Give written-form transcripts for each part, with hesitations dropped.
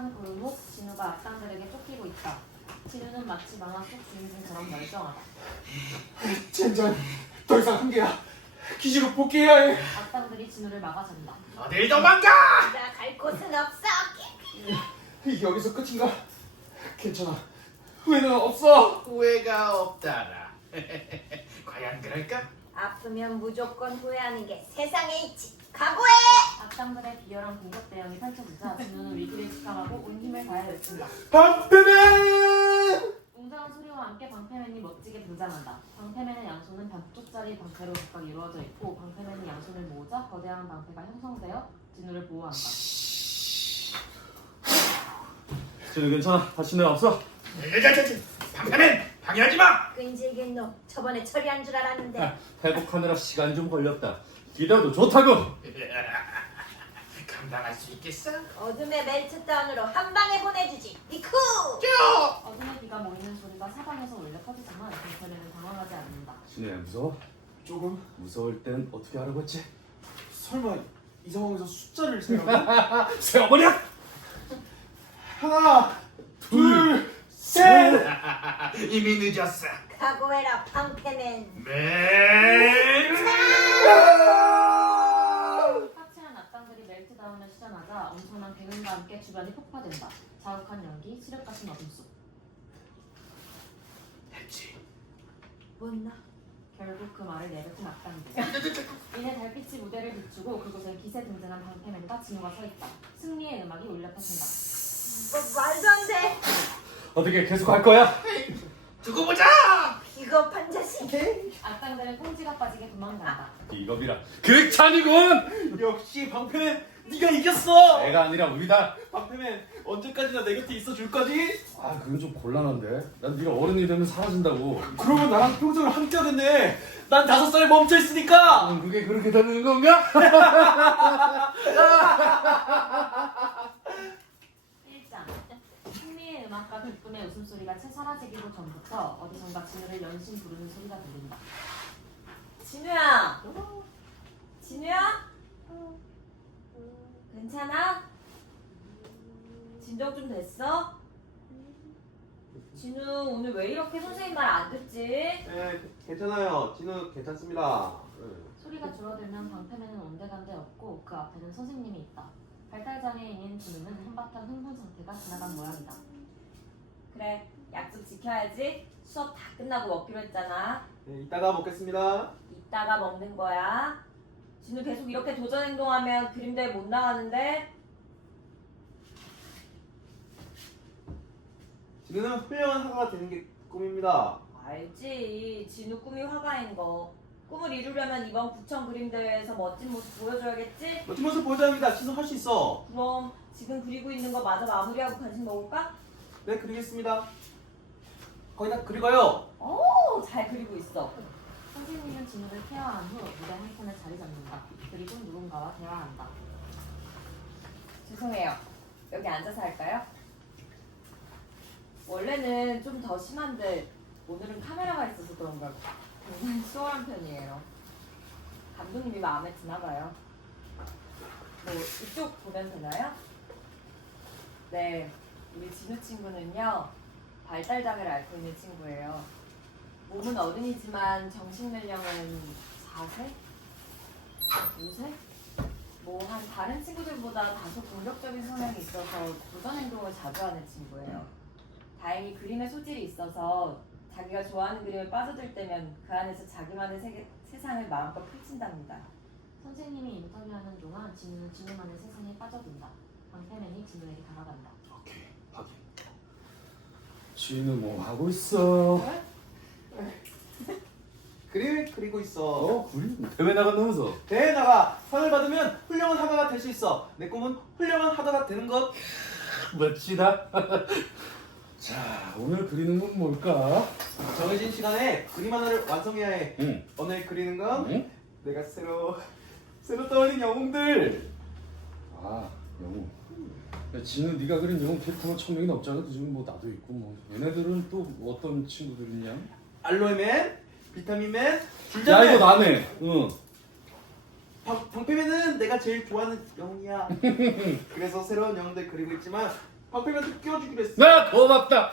한 구름 후 진우가 악당들에게 쫓기고 있다. 진우는 마치 만화 속 주인공처럼 멀쩡하다. 젠장, 더 이상 한계야. 기지로 복귀해야 해. 악당들이 진우를 막아선다. 어딜 도망가! 나 갈 곳은 없어. 이게 여기서 끝인가? 괜찮아. 후회는 없어. 후회가 없다라. 과연 그럴까? 아프면 무조건 후회하는 게 세상에 있지. 각오해. 악당들의 비열한 공격 대응이 펼쳐지자 진우는 위기를 직감하고 온 힘을 다해 외친다. 방패맨! 웅장한 소리와 함께 방패맨이 멋지게 등장한다. 방패맨의 양손은 반쪽짜리 방패로 각각 이루어져 있고 방패맨이 양손을 모으자 거대한 방패가 형성되어 진우를 보호한다. 쟤는 괜찮아. 다치는 애 없어? 방패맨! 방해하지 마! 끈질긴 놈. 저번에 처리한 줄 알았는데. 회복하느라 시간 좀 걸렸다. 기대도 좋다고. 감당할 수 있겠어? 어둠의 멜트다운으로 한 방에 보내주지. 니쿠. 어둠의 비가 모이는 소리가 사방에서 울려 퍼지지만 방패맨은 당황하지 않는다. 진우야 무서워? 조금? 무서울 땐 어떻게 하라고 했지? 설마 이 상황에서 숫자를 세라고? 세워버려! 하나, 둘, 셋! 이미 늦었어. 각오해라 방패맨. 맨! 사치한 악당들이 멜트다운을 시전하자 엄청난 굉음과 함께 주변이 폭파된다. 자욱한 연기, 시력 같은 어둠 속. 했지. 못나? 결국 그 말을 내뱉은 악당들. 이내 달빛이 무대를 비추고 그곳엔 기세 등등한 방패맨과 진우가 서 있다. 승리의 음악이 울려 퍼진다. 말도 안 돼. 어떻게 계속 할 거야? 두고 보자! 비겁한 자식. 악당들은 꽁지가 빠지게 도망간다. 이겁이라. 극찬이군! 역시 방패맨, 네가 이겼어! 내가 아니라 우리다. 방패맨, 언제까지나 내 곁에 있어줄 거지? 아 그건 좀 곤란한데. 난 네가 어른이 되면 사라진다고. 그러면 나랑 평생을 함께 하겠네. 난 5살에 멈춰 있으니까. 그게 그렇게 되는 건가? 1장. 승리의 음악과 기쁨의 웃음소리가 채 사라지기도 전부터 어디선가 진우를 연신 부르는 소리가 들린다. 진우야. 진우야? 괜찮아? 진정 좀 됐어? 진우 오늘 왜 이렇게 선생님 말 안 듣지? 네, 괜찮아요. 진우 괜찮습니다. 소리가 줄어들면 방패맨은 온데간데 없고 그 앞에는 선생님이 있다. 발달장애인인 진우는 한바탕 흥분 상태가 지나간 모양이다. 그래, 약속 지켜야지. 수업 다 끝나고 먹기로 했잖아. 네, 이따가 먹겠습니다. 이따가 먹는 거야. 진우 계속 이렇게 도전 행동하면 그림대회 못 나가는데. 진우는 훌륭한 학과가 되는 게 꿈입니다. 알지. 진우 꿈이 화가인 거. 꿈을 이루려면 이번 구청 그림대회에서 멋진 모습 보여줘야겠지? 멋진 모습 보여줘야 합니다. 진우 할 수 있어. 그럼 지금 그리고 있는 거 마저 마무리하고 간식 먹을까? 네, 그리겠습니다. 거의 다 그리고요. 오, 잘 그리고 있어. 선생님은 진우를 케어한 후 무대 한켠에 자리 잡는다. 그리고 누군가와 대화한다. 죄송해요. 여기 앉아서 할까요? 원래는 좀 더 심한데 오늘은 카메라가 있어서 그런가 굉장히 수월한 편이에요. 감독님이 마음에 드나 봐요. 뭐 이쪽 보면 되나요? 네, 우리 진우 친구는요 발달장애를 앓고 있는 친구예요. 몸은 어른이지만 정신연령은 4세? 5세? 뭐 한 다른 친구들보다 다소 공격적인 성향이 있어서 도전 행동을 자주 하는 친구예요. 다행히 그림에 소질이 있어서 자기가 좋아하는 그림에 빠져들 때면 그 안에서 자기만의 세상을 마음껏 펼친답니다. 선생님이 인터뷰하는 동안 진우는 진우만의 세상에 빠져든다. 방패맨이 진우에게 다가간다. 오케이 확인. 진우 뭐 하고 있어? 그림을 그리고 있어. 그림? 대회 나간다면서? 대회 나가 상을 받으면 훌륭한 학과가 될 수 있어. 내 꿈은 훌륭한 학과가 되는 것. 멋지다. 자 오늘 그리는 건 뭘까? 정해진 시간에 그림 하나를 완성해야 해. 응. 오늘 그리는 건 응? 내가 새로 떠올린 영웅들. 아 영웅. 야, 진우 네가 그린 영웅 캐릭터가 1000명이 넘잖아. 그중에 뭐 나도 있고 뭐. 얘네들은 또 어떤 친구들 있냐? 알로에맨, 비타민맨, 야 줄자맨. 이거 나네. 응. 방패맨은 내가 제일 좋아하는 영웅이야. 그래서 새로운 영웅들 그리고 있지만 방패맨한테 끼워주기로 했어. 나 고맙다.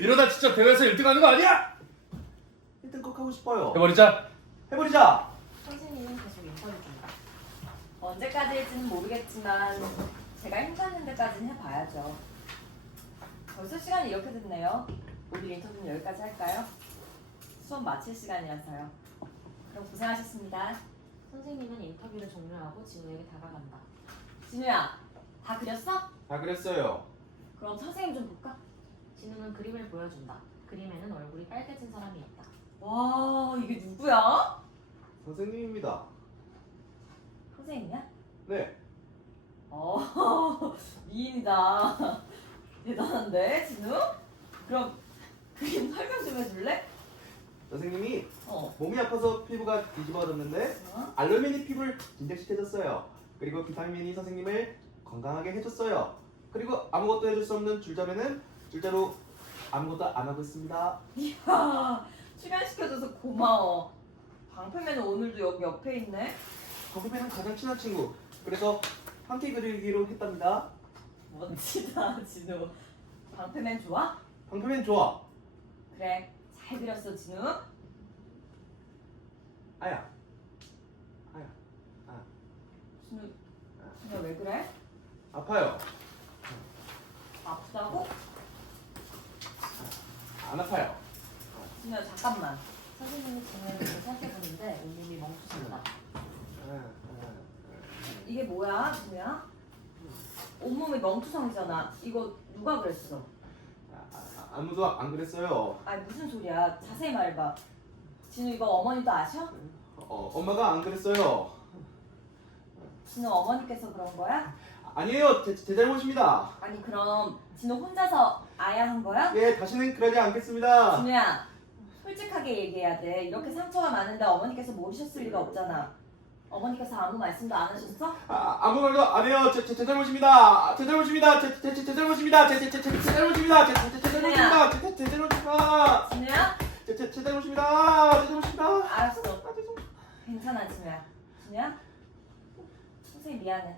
이러다 진짜 대회에서 1등하는 거 아니야? 1등 꼭 하고 싶어요. 해버리자. 해버리자. 선생님은 계속 인터뷰 중이다. 언제까지일지는 모르겠지만 제가 힘닿는 데까지는 해봐야죠. 벌써 시간이 이렇게 됐네요. 오늘 인터뷰는 여기까지 할까요? 수업 마칠 시간이라서요. 그럼 고생하셨습니다. 선생님은 인터뷰를 종료하고 진우에게 다가간다. 진우야, 다 그렸어? 다 그랬어요. 그럼 선생님 좀 볼까? 진우는 그림을 보여준다. 그림에는 얼굴이 빨개진 사람이 있다. 와, 이게 누구야? 선생님입니다. 선생님이야? 네. 미인이다. 대단한데, 진우? 그럼 그림 설명 좀 해줄래? 선생님이 어. 몸이 아파서 피부가 뒤집어졌는데 어? 알루미늄 피부를 진정시켜줬어요. 그리고 비타민이 선생님을 건강하게 해줬어요. 그리고 아무것도 해줄 수 없는 줄자매는 줄자로 아무것도 안 하고 있습니다. 이야, 출연시켜줘서 고마워. 방패맨은 오늘도 여기 옆에 있네. 방패맨은 가장 친한 친구. 그래서 함께 그리기로 했답니다. 멋지다, 진우. 방패맨 좋아? 방패맨 좋아. 그래, 잘 그렸어, 진우. 아야. 진우, 진우야 왜 그래? 아파요. 아프다고? 안 아파요. 진우야 잠깐만. 선생님이 진우의 눈을 살펴보는데 온몸이 멈추신다. 이게 뭐야, 진우야? 온몸이 멍투성이잖아. 이거 누가 그랬어? 아무도 안 그랬어요. 아니 무슨 소리야? 자세히 말해봐. 진우 이거 어머니도 아셔? 엄마가 안 그랬어요. 진우 어머니께서 그런 거야? 아니에요. 제 잘못입니다. 아니 그럼 진우 혼자서 아야 한 거야? 예, 다시는 그러지 않겠습니다. 진우야 솔직하게 얘기해야 돼. 이렇게 상처가 많은데 어머니께서 모르셨을 리가 없잖아. 어머니께서 아무 말씀도 안 하셨어? 아무 말도 안 해요. 제 잘못입니다. 제 잘못입니다. 제 잘못입니다. 제 잘못입니다. 제 잘못입니다. 제 잘못입니다. 진우야? 제 잘못입니다. 제 잘못입니다. 알았어. 괜찮아 진우야. 진우야? 선생님 미안해.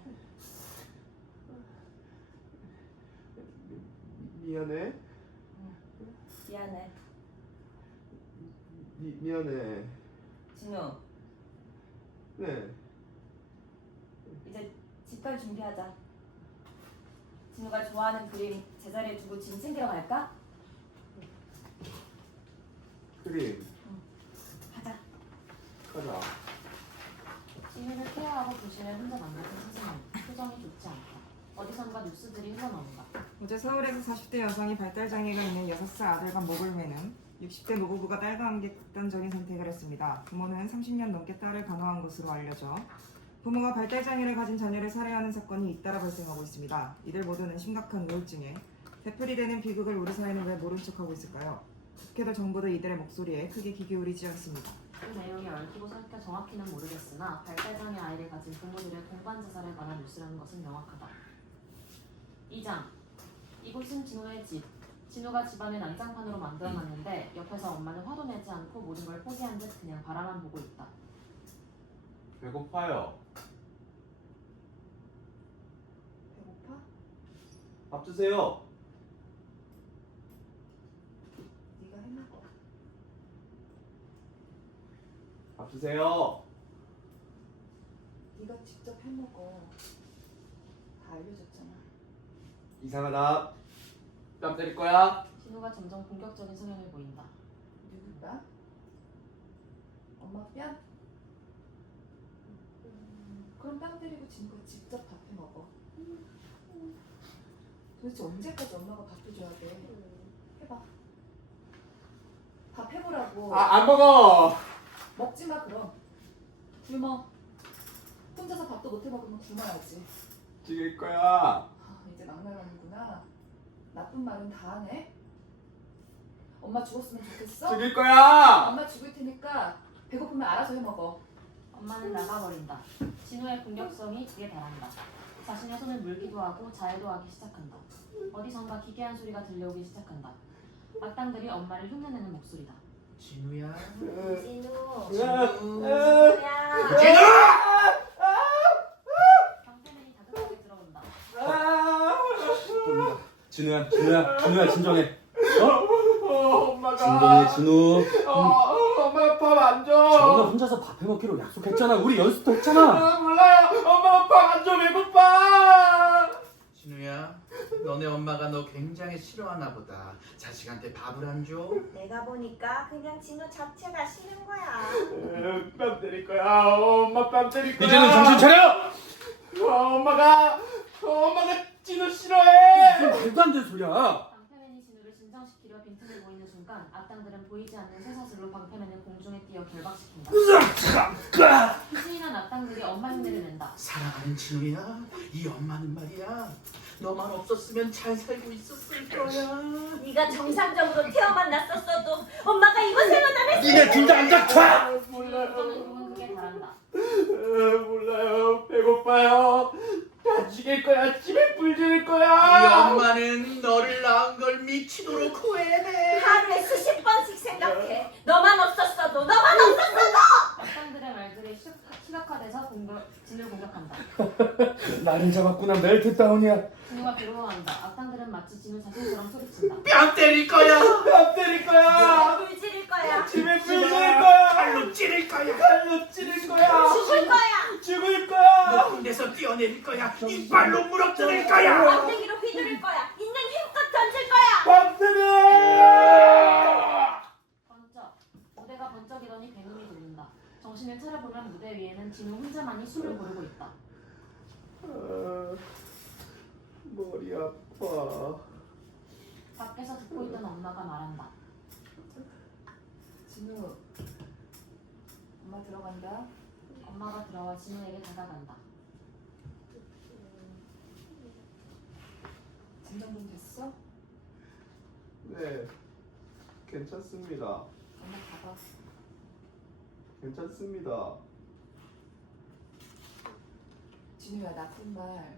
미안해. 미안해. 미안해. 진우 네. 이제 집 갈 준비하자. 진우가 좋아하는 그림 제자리에 두고 짐 챙기러 갈까? 그림. 가자. 가자. 진우를 케어하고 교실에 혼자 남겨둔 선생님. 표정이 좋지 않다. 어디선가 뉴스들이 흘러나온다. 어제 서울에서 40대 여성이 발달장애가 있는 6살 아들과 목을 매는 60대 노부부가 딸과 함께 극단적인 선택을 했습니다. 부모는 30년 넘게 딸을 강화한 것으로 알려져 부모가 발달장애를 가진 자녀를 살해하는 사건이 잇따라 발생하고 있습니다. 이들 모두는 심각한 우울증에 되풀이되는 비극을 우리 사회는 왜 모른 척하고 있을까요? 국회도 정부도 이들의 목소리에 크게 귀 기울이지 않습니다. 그 내용이 얽히고 설켜 정확히는 모르겠으나 발달장애 아이를 가진 부모들의 동반 자살에 관한 뉴스라는 것은 명확하다. 2장. 이곳은 진우의 집. 진우가 집안을 난장판으로 만들어놨는데 옆에서 엄마는 화도 내지 않고 모든 걸 포기한 듯 그냥 바라만 보고 있다. 배고파요. 배고파? 밥 주세요. 네가 해먹어. 밥 주세요. 네가 직접 해먹어. 다 알려줬잖아. 이상하다. 뺨 때릴 거야? 진우가 점점 공격적인 성향을 보인다. 누구가? 엄마 뺨? 그럼 뺨 때리고 진거 직접 밥 해먹어. 도대체 언제까지 엄마가 밥 해줘야 돼? 해봐. 밥 해보라고. 안 먹어. 먹지 마 그럼. 굶어. 혼자서 밥도 못 해먹으면 굶어야지. 죽일 거야. 아, 이제 막 나가는구나. 나쁜 말은 다 하네. 엄마 죽었으면 좋겠어? 죽일 거야. 엄마 죽을 테니까 배고프면 알아서 해먹어. 엄마는 나가버린다. 진우의 공격성이 극에 달한다. 자신의 손을 물기도 하고 자해도 하기 시작한다. 어디선가 기괴한 소리가 들려오기 시작한다. 악당들이 엄마를 흉내내는 목소리다. 진우야. 진우! 진우야! 진우! 방패맨이 다급하게 들어온다. 돌린다. 진우야 진정해. 엄마가. 진정해 진우. 엄마가 밥 안 저번에 줘. 혼자서 밥 해먹기로 약속했잖아. 우리 연습도 했잖아. 몰라요. 엄마가 밥 안 줘. 배고파. 진우야, 너네 엄마가 너 굉장히 싫어하나 보다. 자식한테 밥을 안 줘? 내가 보니까 그냥 진우 자체가 싫은 거야. 뺨 때릴 거야. 엄마 뺨 때릴 거야. 이제는 정신 차려. 엄마가 진우 싫어해. 무슨 말도 안 되는 소리야. 방패맨이 진우를 진정시키려 빈틈을 보이는 순간 악당들은 보이지 않는 쇠사슬로 방패맨을 공중에 띄어 결박시킨다. 희진이란 악당들이 엄마 흉내를 낸다. 사랑하는 진우야, 이 엄마는 말이야. 너만 없었으면 잘 살고 있었을 거야. 네가 정상적으로 태어만 났었어도 엄마가 이곳에만 안 했어. 니네 둘 다 안 닥쳐. 어쩌면 꿈은 크게 달한다. 몰라요. 배고파요. 다 죽일 거야. 집에 불 지를 이 거야. 엄마는 너를 낳은 걸 미치도록 후회해. 하루에 수십 번씩 생각해. 너만 없었어도 너만 없었어도. 악당들의 말들이 시각화돼서 진우를 공격한다. 나를 잡았구나. 멜트다운이야. 진우가 괴로워한다. 악당들은 마치 진우 자신처럼 소리친다. 뺨 때릴 거야. 밥 때릴 거야. 불 지를 거야. 집에 불 지를 거야. 칼로 찌를 거야. 칼로 찌를 거야. 죽을 거야. 죽을 거야. 높은 데서 뛰어내릴 거야. 이빨로 무럭뜨릴 거야. 막대기로 휘두를 거야. 있는 힘껏 던질 거야. 박수네. 번쩍. 무대가 번쩍이더니 배음이 들린다. 정신을 차려보면 무대 위에는 진우 혼자만이 숨을 고르고 있다. 머리 아파. 밖에서 듣고 있던 엄마가 말한다. 진우, 엄마 들어간다. 엄마가 들어와 진우에게 다가간다. 진정 좀 됐어? 네, 괜찮습니다. 엄마 가봐. 괜찮습니다. 진우야, 나쁜 말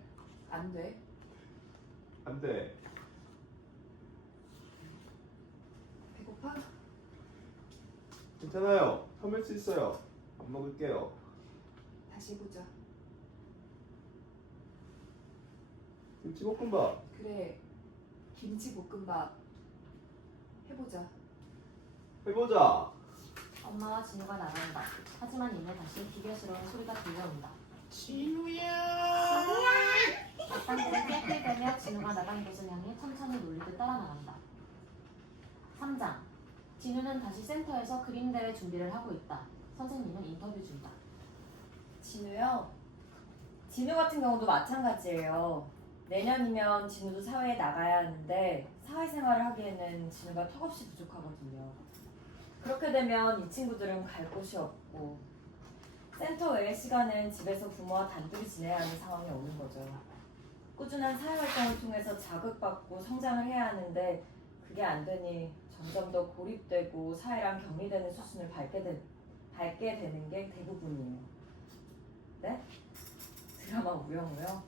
안 돼. 안 돼. 배고파? 괜찮아요. 참을 수 있어요. 안 먹을게요. 다시 보자. 김치볶음밥. 그래, 김치볶음밥 해보자. 해보자. 엄마와 진우가 나간다. 하지만 이내 다시 기계스러운 소리가 들려온다. 진우야. 악당들은 낄낄대며 진우가 나간 곳을 향해 천천히 놀리듯 따라 나간다. 3장. 진우는 다시 센터에서 그림 대회 준비를 하고 있다. 선생님은 인터뷰 중이다. 진우요? 진우 같은 경우도 마찬가지예요. 내년이면 진우도 사회에 나가야 하는데 사회생활을 하기에는 진우가 턱없이 부족하거든요. 그렇게 되면 이 친구들은 갈 곳이 없고 센터 외의 시간은 집에서 부모와 단둘이 지내야 하는 상황이 오는 거죠. 꾸준한 사회활동을 통해서 자극받고 성장을 해야 하는데 그게 안 되니 점점 더 고립되고 사회랑 격리되는 수순을 밟게 되는 게 대부분이에요. 네? 드라마 우영우요?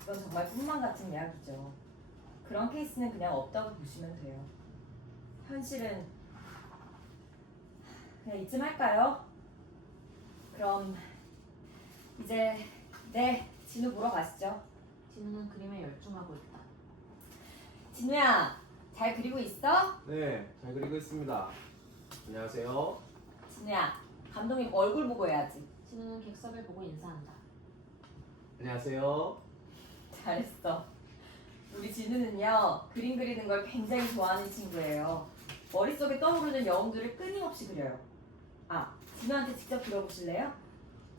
그건 정말 꿈만 같은 이야기죠. 그런 케이스는 그냥 없다고 보시면 돼요. 현실은 그냥 이쯤 할까요? 그럼 이제 진우 보러 가시죠. 진우는 그림에 열중하고 있다. 진우야, 잘 그리고 있어? 네, 잘 그리고 있습니다. 안녕하세요. 진우야, 감독님 얼굴 보고 해야지. 진우는 객석을 보고 인사한다. 안녕하세요. 잘했어. 우리 진우는요, 그림 그리는 걸 굉장히 좋아하는 친구예요. 머릿속에 떠오르는 영웅들을 끊임없이 그려요. 아, 진우한테 직접 그려보실래요?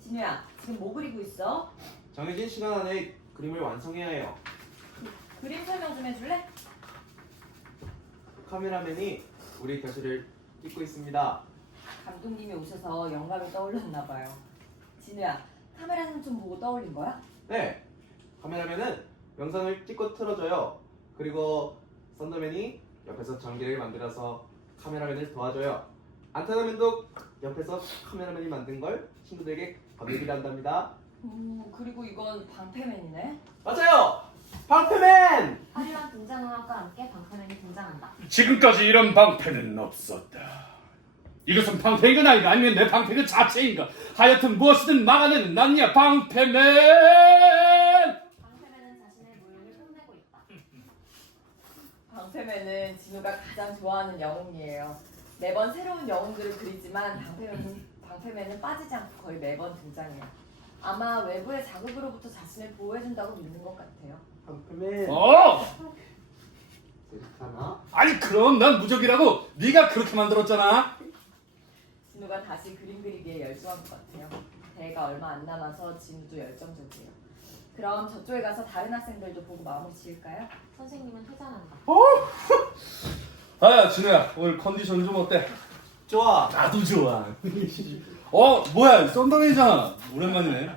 진우야, 지금 뭐 그리고 있어? 정해진 시간 안에 그림을 완성해야 해요. 그림 설명 좀 해줄래? 카메라맨이 우리 결실을 찍고 있습니다. 감독님이 오셔서 영감이 떠올랐나 봐요. 진우야, 카메라는 좀 보고 떠올린 거야? 네, 카메라맨은 영상을 찍고 틀어줘요. 그리고 썬더맨이 옆에서 전기를 만들어서 카메라맨을 도와줘요. 안테나맨도 옆에서 카메라맨이 만든 걸 친구들에게 건네기를 한답니다. 오, 그리고 이건 방패맨이네. 맞아요! 방패맨! 화려한 등장음악과 함께 방패맨이 등장한다. 지금까지 이런 방패는 없었다. 이것은 방패인가 아닌가 아니면 내 방패 그 자체인가. 하여튼 무엇이든 막아내는 난야 방패맨. 방패맨은 자신의 무용을 뽐내고 있다. 방패맨은 진우가 가장 좋아하는 영웅이에요. 매번 새로운 영웅들을 그리지만 방패맨은 빠지지 않고 거의 매번 등장해요. 아마 외부의 자극으로부터 자신을 보호해준다고 믿는 것 같아요. 방패맨 하나? 아니 그럼 난 무적이라고 네가 그렇게 만들었잖아. 진우가 다시 그림 그리기에 열중한 것 같아요. 대회가 얼마 안 남아서 진우도 열정적이에요. 그럼 저쪽에 가서 다른 학생들도 보고 마무리 지을까요? 선생님은 퇴장한다. 아 진우야 오늘 컨디션 좀 어때? 좋아. 나도 좋아. 뭐야 썬더맨이잖아. 오랜만이네.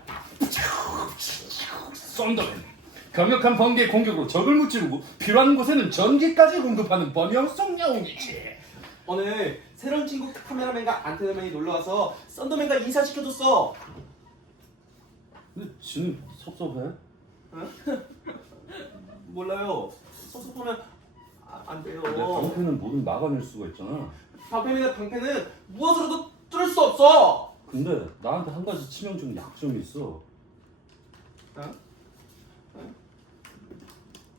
썬더맨. 강력한 번개 공격으로 적을 무찌르고 필요한 곳에는 전기까지 공급하는 범용성 영웅이지. 오늘 새로운 친구 카메라맨과 안테나맨이 놀러와서 썬더맨과 인사시켜줬어. 근데 진우 섭섭해? 몰라요. 섭섭하면 안 돼요. 내 방패는 뭐든 막아낼 수가 있잖아. 방패는 무엇으로도 뚫을 수 없어. 근데 나한테 한 가지 치명적인 약점이 있어.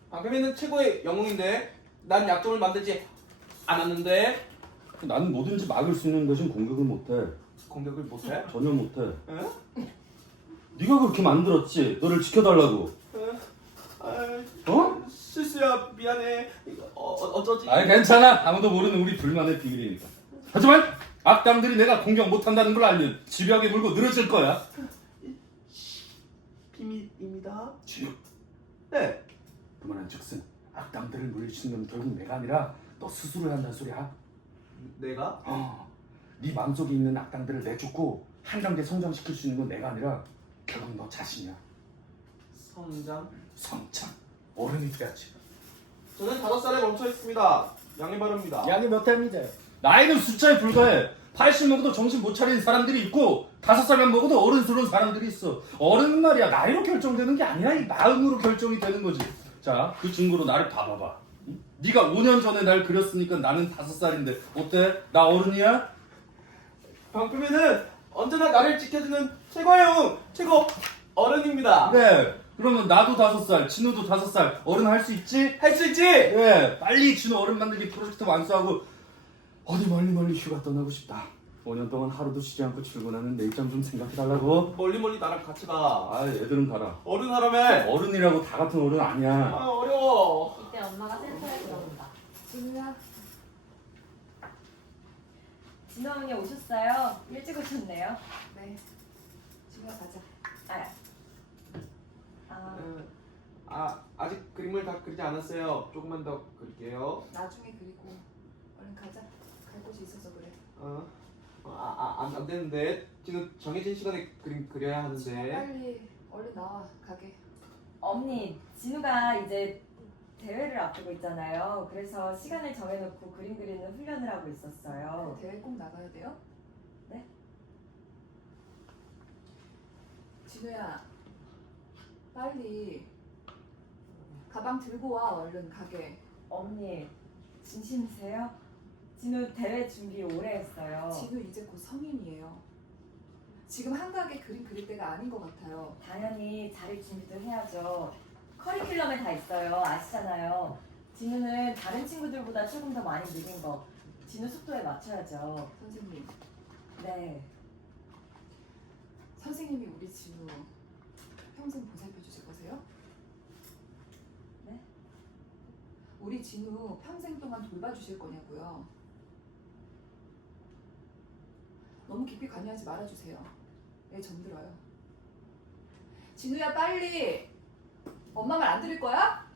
방패맨은 최고의 영웅인데 난 약점을 만들지 않았는데. 나는 뭐든지 막을 수 있는 대신 공격을 못해. 공격을 못해? 전혀 못해. 응? 네가 그렇게 만들었지. 너를 지켜달라고. 어? 실수야. 미안해. 어쩌지? 아이 괜찮아. 아무도 모르는 우리 둘만의 비밀이니까. 하지만 악당들이 내가 공격 못한다는 걸 알면 집요하게 물고 늘어질 거야. 비밀입니다. 진우. 네. 그만한 즉슨 악당들을 물리치는 건 결국 내가 아니라 너 스스로 한다는 소리야. 내가? 네 마음속에 있는 악당들을 내쫓고 한 단계 성장시킬 수 있는 건 내가 아니라 결국 너 자신이야. 성장. 어른이 돼야지. 저는 5살에 멈춰 있습니다. 양해 바랍니다. 양이 몇 살입니다. 나이는 숫자에 불과해. 80 먹어도 정신 못 차리는 사람들이 있고 5살만 먹어도 어른스러운 사람들이 있어. 어른은 말이야 나이로 결정되는 게 아니라 이 마음으로 결정이 되는 거지. 자, 그 증거로 나를 봐봐봐. 응? 네가 5년 전에 날 그렸으니까 나는 5살인데 어때? 나 어른이야? 방패맨은 언제나 나를 지켜주는 최고의 영웅, 최고 어른입니다. 그래. 그러면 나도 5살, 진우도 5살. 어른 할 수 있지? 할 수 있지? 그래. 빨리 진우 어른 만들기 프로젝트 완수하고 어디 멀리 휴가 떠나고 싶다. 5년 동안 하루도 쉬지 않고 출근하는 내 입장 좀 생각해달라고. 멀리 나랑 같이 가. 아, 애들은 가라. 어른 하라며. 어른이라고 다 같은 어른 아니야. 아, 어려워. 이때 엄마가 센터에 들어온다. 진우야. 진우 언니 오셨어요? 일찍 오셨네요. 네. 진우야 가자. 아직 그림을 다 그리지 않았어요. 조금만 더 그릴게요. 나중에 그리고 얼른 가자. 갈 곳이 있어서 그래. 안 되는데. 지금 정해진 시간에 그림 그려야 하는데. 빨리 얼른 나와 가게. 언니, 진우가 이제 대회를 앞두고 있잖아요. 그래서 시간을 정해놓고 그림 그리는 훈련을 하고 있었어요. 대회 꼭 나가야 돼요? 네? 진우야, 빨리 가방 들고 와. 얼른 가게. 언니, 진심이세요? 진우 대회 준비 오래 했어요. 진우 이제 곧 성인이에요. 지금 한가하게 그림 그릴 때가 아닌 것 같아요. 당연히 자리 준비도 해야죠. 커리큘럼에 다 있어요. 아시잖아요. 진우는 다른 친구들보다 조금 더 많이 느린 거. 진우 속도에 맞춰야죠. 선생님, 네. 선생님이 우리 진우 평생 보살펴 주실 거세요? 네? 우리 진우 평생 동안 돌봐주실 거냐고요. 너무 깊이 관여하지 말아주세요. 애 정들어요. 진우야, 빨리! 엄마 말 안 들을 거야?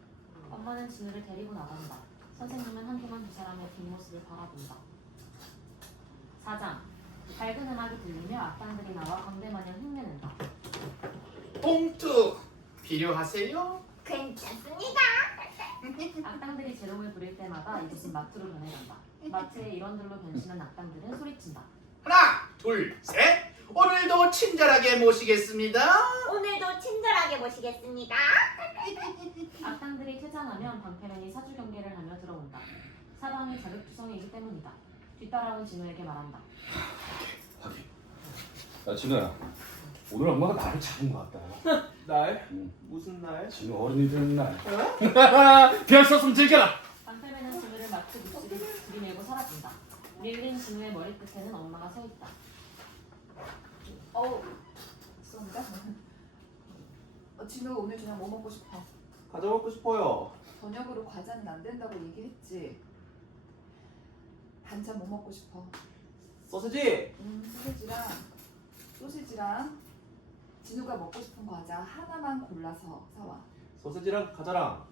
엄마는 진우를 데리고 나간다. 선생님은 한동안 두 사람의 뒷모습을 바라본다. 4장. 밝은 음악이 들리며 악당들이 나와 광대마냥 흉내낸다. 봉투 필요하세요? 괜찮습니다. 악당들이 재롱을 부릴 때마다 이곳은 마트로 변해간다. 마트에 일원들로 변신한 악당들은 소리친다. 하나, 둘, 셋. 오늘도 친절하게 모시겠습니다. 오늘도 친절하게 모시겠습니다. 악당들이 퇴장하면 방패맨이 사주 경계를 하며 들어온다. 사방이 자격투성이기 때문이다. 뒤따라온 진우에게 말한다. 확인. 야 진우야, 오늘 엄마가 나를 잡은 것 같다. 날? 응. 무슨 날? 진우 어른이 되는 날. 별 썼으면 즐겨라. 방패맨은 진우를 밀린 진우의 머리끝에는 엄마가 서 있다. 죄송합니다. 진우 오늘 저녁 뭐 먹고 싶어? 과자 먹고 싶어요. 저녁으로 과자는 안 된다고 얘기했지. 반찬 뭐 먹고 싶어? 소세지. 소시지랑 진우가 먹고 싶은 과자 하나만 골라서 사와. 소세지랑 과자랑.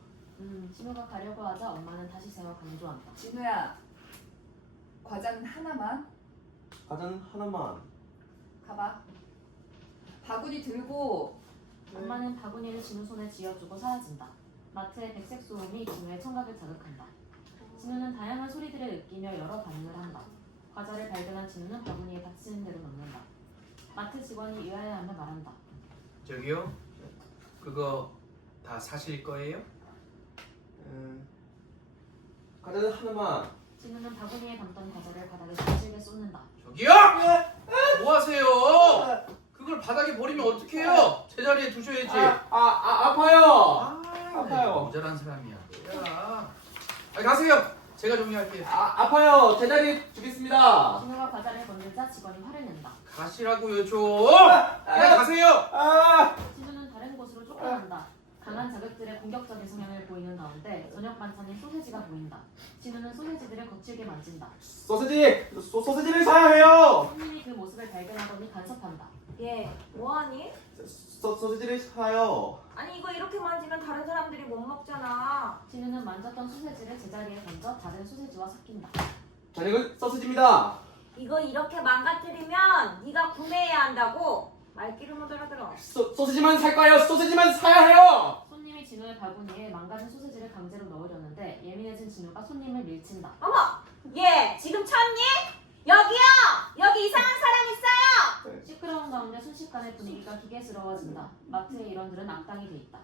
진우가 가려고 하자 엄마는 다시 세워 강조한다. 진우야, 과자는 하나만. 과자는 하나만. 가봐. 바구니 들고. 엄마는 바구니를 진우 손에 쥐어주고 사라진다. 마트의 백색 소음이 진우의 청각을 자극한다. 진우는 다양한 소리들을 느끼며 여러 반응을 한다. 과자를 발견한 진우는 바구니에 닥치는 대로 넣는다. 마트 직원이 의아해하며 말한다. 저기요? 그거 다 사실 거예요? 과자는 하나만. 진우는 바구니에 담던 과자를 바닥에 거칠게 쏟는다. 저기요! 뭐 하세요? 그걸 바닥에 버리면 어떡해요? 제자리에 두셔야지. 아파요. 아파요. 모자란 사람이야. 뭐야? 가세요. 제가 정리할게요. 아파요. 제자리에 두겠습니다. 진우가 과자를 건들자 직원이 화를 낸다. 가시라고요 좀. 그냥 가세요. 진우는 다른 곳으로 쫓겨난다. 강한 자극들의 공격적인 성향을 보이는 가운데 저녁 반찬인 소세지가 보인다. 진우는 소세지들을 거칠게 만진다. 소세지를 사야 해요. 손님이 그 모습을 발견하더니 간섭한다. 얘 뭐하니? 소세지를 사요. 아니 이거 이렇게 만지면 다른 사람들이 못 먹잖아. 진우는 만졌던 소세지를 제자리에 던져 다른 소세지와 섞인다. 저녁은 소세지입니다. 이거 이렇게 망가뜨리면 네가 구매해야 한다고. 말귀를 못 알아들어. 소세지만 살 거예요. 소세지만 사야 해요. 손님이 진우의 바구니에 망가진 소세지를 강제로 넣으려는데 예민해진 진우가 손님을 밀친다. 어머! 얘 지금 쳤니? 여기요! 여기 이상한 사람 있어요! 시끄러운 가운데 순식간에 분위기가 기괴스러워진다. 마트의 일원들은 악당이 돼 있다.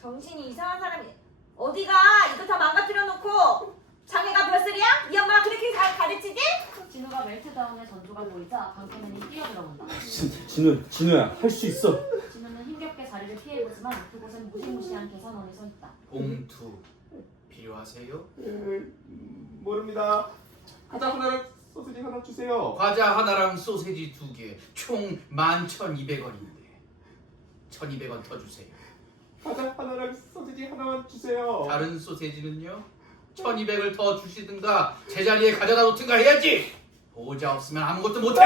정신이 이상한 사람이 어디가? 이거 다 망가뜨려 놓고 장애가 몇 살이야? 네 엄마가 그렇게 잘 가르치지? 진우가 멜트다운의 전조가 보이자 방패맨이 뛰어들어온다. 진우야 할 수 있어. 진우는 힘겹게 자리를 피해보지만 그곳엔 무시무시한 계산원이 서 있다. 봉투 필요하세요? 모릅니다. 과자 하나랑 소세지 하나 주세요. 과자 하나랑 소세지 2개 총 11,200원인데 1,200원 더 주세요. 과자 하나랑 소세지 하나만 주세요. 다른 소세지는요? 1,200을 더 주시든가 제자리에 가져다 놓든가 해야지. 보호자 없으면 아무것도 못해.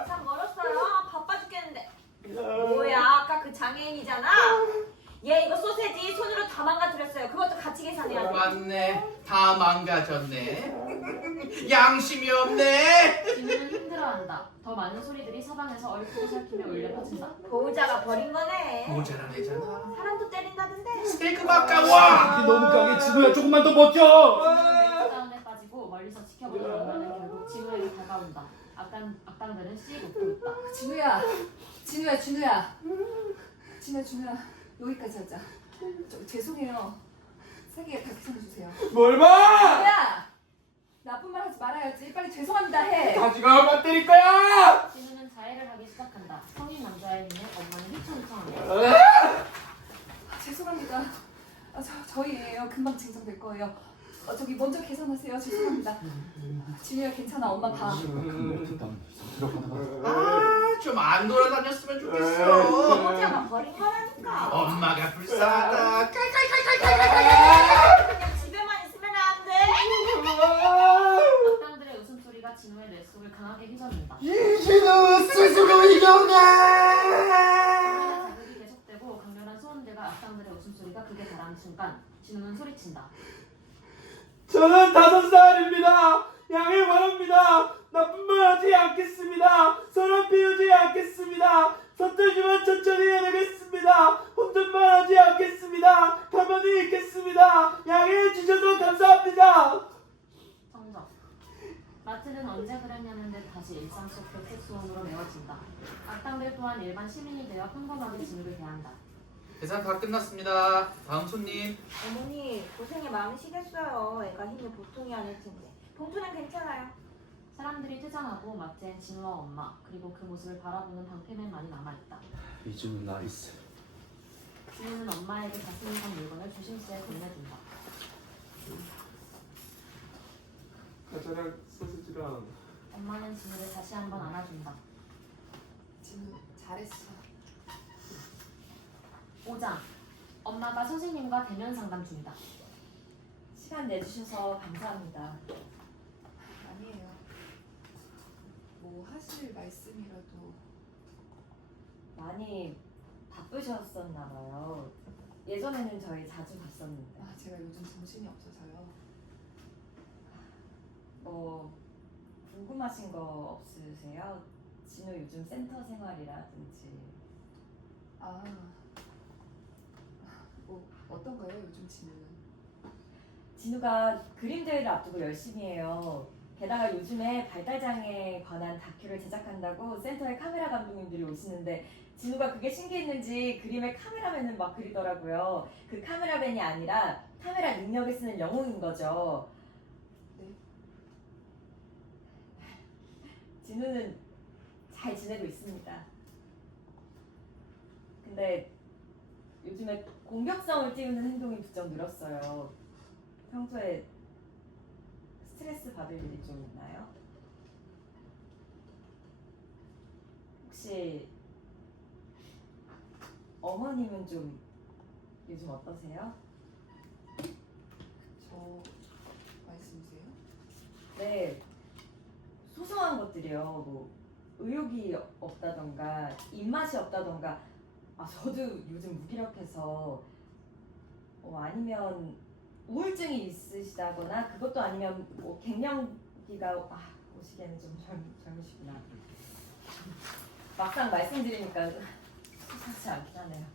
계산 멀었어요. 바빠 죽겠는데. 뭐야 아까 그 장애인이잖아. 얘 이거 소세지 손으로 다 망가뜨렸어요. 그것도 같이 계산해야 돼. 맞네. 다 망가졌네. 양심이 없네. 진우는 힘들어한다. 더 많은 소리들이 사방에서 얼핏 살피며 울려 퍼진다. 보호자가 버린 거네. 모자란 애잖아. 사람도 때린다던데. 세금 아까워. 이게 너무 강해. 진우야 조금만 더 버텨. 진우는 멜트다운에 빠지고 멀리서 지켜보던 엄마는 결국 진우에게 다가온다. 악당들은 씩 웃고 있다. 진우야, 여기까지 하자. 죄송해요. 세게 다 계산해 주세요. 뭘 봐? 진우야, 나쁜 말 하지 말아야지. 빨리 죄송합니다 해. 가지가 한번 때릴 거야. 진우는 자해를 하기 시작한다. 성인 남자의 힘에 엄마는 휘청휘청한다. 죄송합니다. 저희예요. 금방 진정될 거예요. 저기 먼저 계산하세요. 죄송합니다. 진우야 괜찮아. 엄마 봐. 좀 안 돌아다녔으면 좋겠어. 보호자가 버린 거라니까. 엄마가 불쌍하다. 그냥 집에만 있으면 안 돼? 악당들의 웃음소리가 진우의 뇌 속을 강하게 휘저는다. 이진우 스스로 이겨내. 자극이 계속되고 강렬한 소음들과 악당들의 웃음소리가 극에 달하는 순간 진우는 소리친다. 저는 5살입니다. 양해 바랍니다. 나쁜 말 하지 않겠습니다. 서로 피우지 않겠습니다. 서툴지만 천천히 해내겠습니다. 혼잣말 하지 않겠습니다. 가만히 있겠습니다. 양해해 주셔서 감사합니다. 정적. 마트는 언제 그랬냐는 듯 다시 일상 속 백색 소음으로 메워진다. 악당들 또한 일반 시민이 되어 평범하게 진우를 대한다. 계산 다 끝났습니다. 다음 손님. 어머니 고생이 많으시겠어요. 애가 힘이 보통이 아닐 텐데. 봉투는 괜찮아요. 사람들이 퇴장하고 마트엔 진우와 엄마 그리고 그 모습을 바라보는 방패맨만이 남아있다. 이진우 나이스. 진우는 엄마에게 가슴이 간 물건을 조심스레 건네준다. 과자랑 소시지랑. 엄마는 진우를 다시 한번 안아준다. 진우 잘했어. 5장. 엄마가 선생님과 대면 상담 중이다. 시간 내주셔서 감사합니다. 아니에요. 뭐 하실 말씀이라도. 많이 바쁘셨었나 봐요. 예전에는 저희 자주 봤었는데. 아, 제가 요즘 정신이 없어서요. 뭐 궁금하신 거 없으세요? 진우 요즘 센터 생활이라든지. 아, 뭐 어떤가요 요즘 진우는? 진우가 그림 대회를 앞두고 열심히 해요. 게다가 요즘에 발달장애에 관한 다큐를 제작한다고 센터에 카메라 감독님들이 오시는데 진우가 그게 신기했는지 그림에 카메라맨을 막 그리더라고요. 그 카메라맨이 아니라 카메라 능력을 쓰는 영웅인 거죠. 네. 진우는 잘 지내고 있습니다. 근데 요즘에 공격성을 띄우는 행동이 부쩍 늘었어요. 평소에 스트레스 받을 일이 좀 있나요? 혹시 어머님은 좀 요즘 어떠세요? 저 말씀이세요? 네, 소소한 것들이요. 뭐 의욕이 없다던가 입맛이 없다던가. 저도 요즘 무기력해서 아니면 우울증이 있으시다거나 그것도 아니면 뭐 갱년기가 오시기에는 좀 젊으시구나. 막상 말씀드리니까 심상치 않긴 하네요.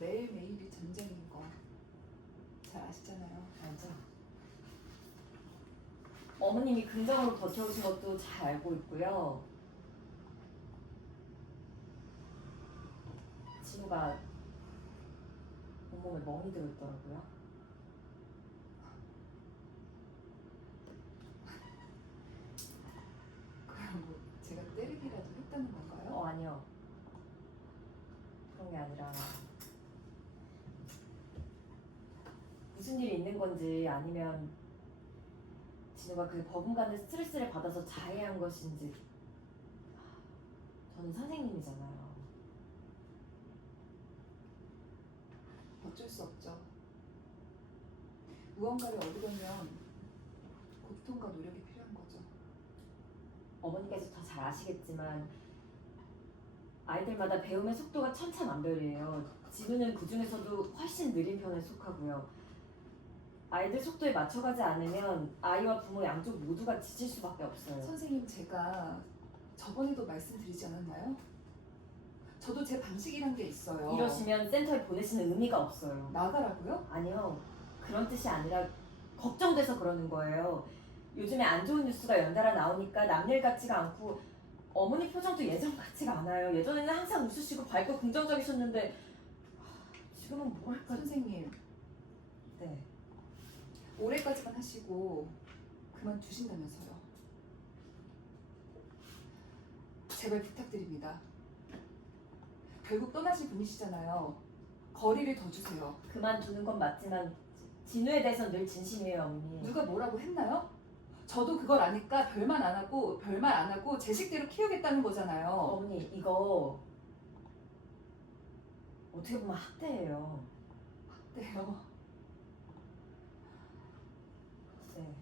매일매일이 전쟁인 거 잘 아시잖아요. 알죠? 어머님이 긍정으로 버텨오신 것도 잘 알고 있고요. 진우가 온몸에 멍이 들어있더라고요. 그럼 뭐 제가 때리기라도 했다는 건가요? 아니요. 그런 게 아니라 무슨 일이 있는 건지 아니면 진우가 그 버금가는 스트레스를 받아서 자해한 것인지. 저는 선생님이잖아요. 어쩔 수 없죠. 무언가를 얻으려면 고통과 노력이 필요한 거죠. 어머니께서 더 잘 아시겠지만 아이들마다 배움의 속도가 천차만별이에요. 진우는 그 중에서도 훨씬 느린 편에 속하고요. 아이들 속도에 맞춰가지 않으면 아이와 부모 양쪽 모두가 지칠 수밖에 없어요. 선생님, 제가 저번에도 말씀드리지 않았나요? 저도 제 방식이란 게 있어요. 이러시면 센터에 보내시는 의미가 없어요. 나가라고요? 아니요. 그런 뜻이 아니라 걱정돼서 그러는 거예요. 요즘에 안 좋은 뉴스가 연달아 나오니까 남일 같지가 않고 어머니 표정도 예전 같지가 않아요. 예전에는 항상 웃으시고 밝고 긍정적이셨는데 지금은 뭐랄까. 선생님, 네. 올해까지만 하시고 그만두신다면서요. 제발 부탁드립니다. 결국 떠나실 분이시잖아요. 거리를 더 주세요. 그만두는 건 맞지만 진우에 대해서는 늘 진심이에요, 어머니. 누가 뭐라고 했나요? 저도 그걸 아니까 별말 안 하고 제 식대로 키우겠다는 거잖아요. 어머니, 이거 어떻게 보면 학대예요. 네요. 네.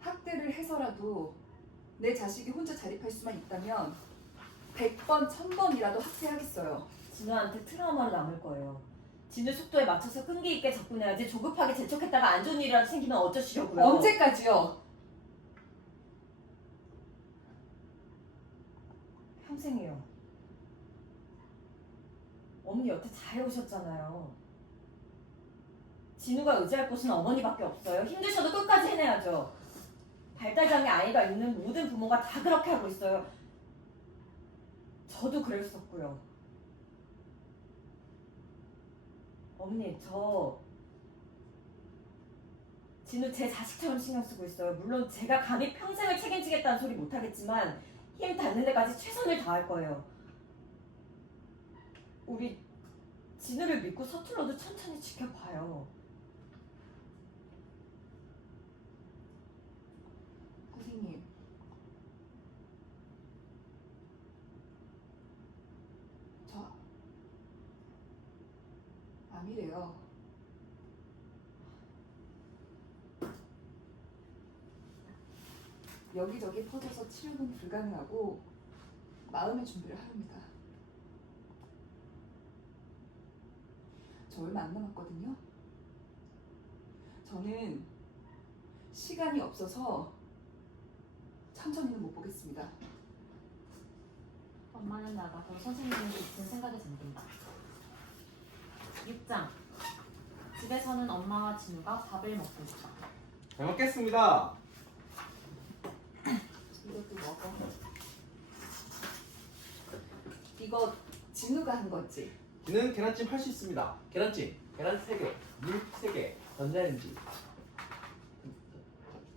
학대를 해서라도 내 자식이 혼자 자립할 수만 있다면 100번, 1000번이라도 학대하겠어요. 진우한테 트라우마로 남을 거예요. 진우 속도에 맞춰서 끈기 있게 접근해야지 조급하게 재촉했다가 안 좋은 일이라도 생기면 어쩌시려고요? 언제까지요? 평생이요. 어머니 여태 잘해오셨잖아요. 진우가 의지할 곳은 어머니밖에 없어요. 힘드셔도 끝까지 해내야죠. 발달장애 아이가 있는 모든 부모가 다 그렇게 하고 있어요. 저도 그랬었고요. 어머니, 저 진우 제 자식처럼 신경 쓰고 있어요. 물론 제가 감히 평생을 책임지겠다는 소리 못하겠지만 힘 닿는 데까지 최선을 다할 거예요. 우리 진우를 믿고 서툴러도 천천히 지켜봐요. 선생님. 저 암이래요. 여기저기 퍼져서 치료는 불가능하고 마음의 준비를 하렵니다. 저 얼마 안 남았거든요. 저는 시간이 없어서 천천히는 못 보겠습니다. 엄마는 나가서 선생님의 깊은 생각에 잠긴다. 6장. 집에서는 엄마와 진우가 밥을 먹고 있다. 잘 먹겠습니다. 이것도 먹어. 이거 진우가 한 거지? 저는 계란찜 할 수 있습니다. 계란찜, 계란 3개, 물 3개, 전자레인지.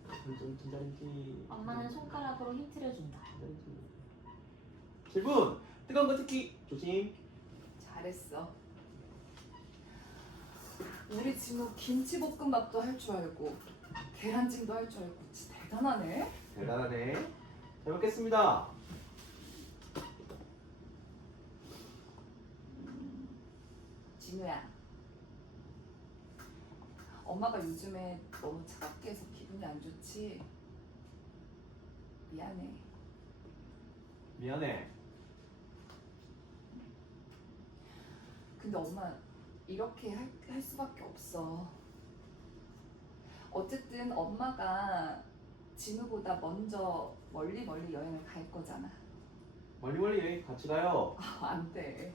전자레인지. 엄마는 손가락으로 힌트를 준다. 7분. 뜨거운 거 특히 조심. 잘했어. 우리 진우 김치볶음밥도 할 줄 알고 계란찜도 할 줄 알고 진짜 대단하네. 대단하네. 잘 먹겠습니다. 진우야, 엄마가 요즘에 너무 차갑게 해서 기분이 안 좋지? 미안해. 미안해. 근데 엄마 이렇게 할 수밖에 없어. 어쨌든 엄마가 진우보다 먼저 멀리 여행을 갈 거잖아. 멀리 여행 같이 가요. 안 돼.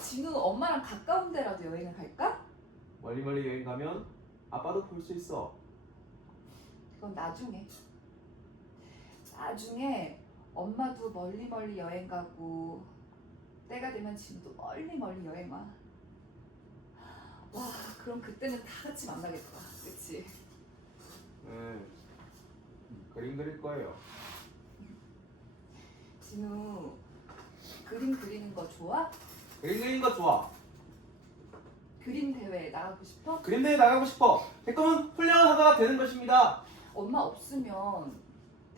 진우 엄마랑 가까운 데라도 여행을 갈까? 멀리 여행 가면 아빠도 볼 수 있어. 그건 나중에. 나중에 엄마도 멀리 여행 가고 때가 되면 진우도 멀리 여행 와. 와, 그럼 그때는 다 같이 만나겠다. 그치? 네. 그림 그릴 거예요. 진우 그림 그리는 거 좋아? 그림 그리는 거 좋아. 그림 대회 나가고 싶어? 그림 대회 나가고 싶어. 대검은 훈련하다가 되는 것입니다. 엄마 없으면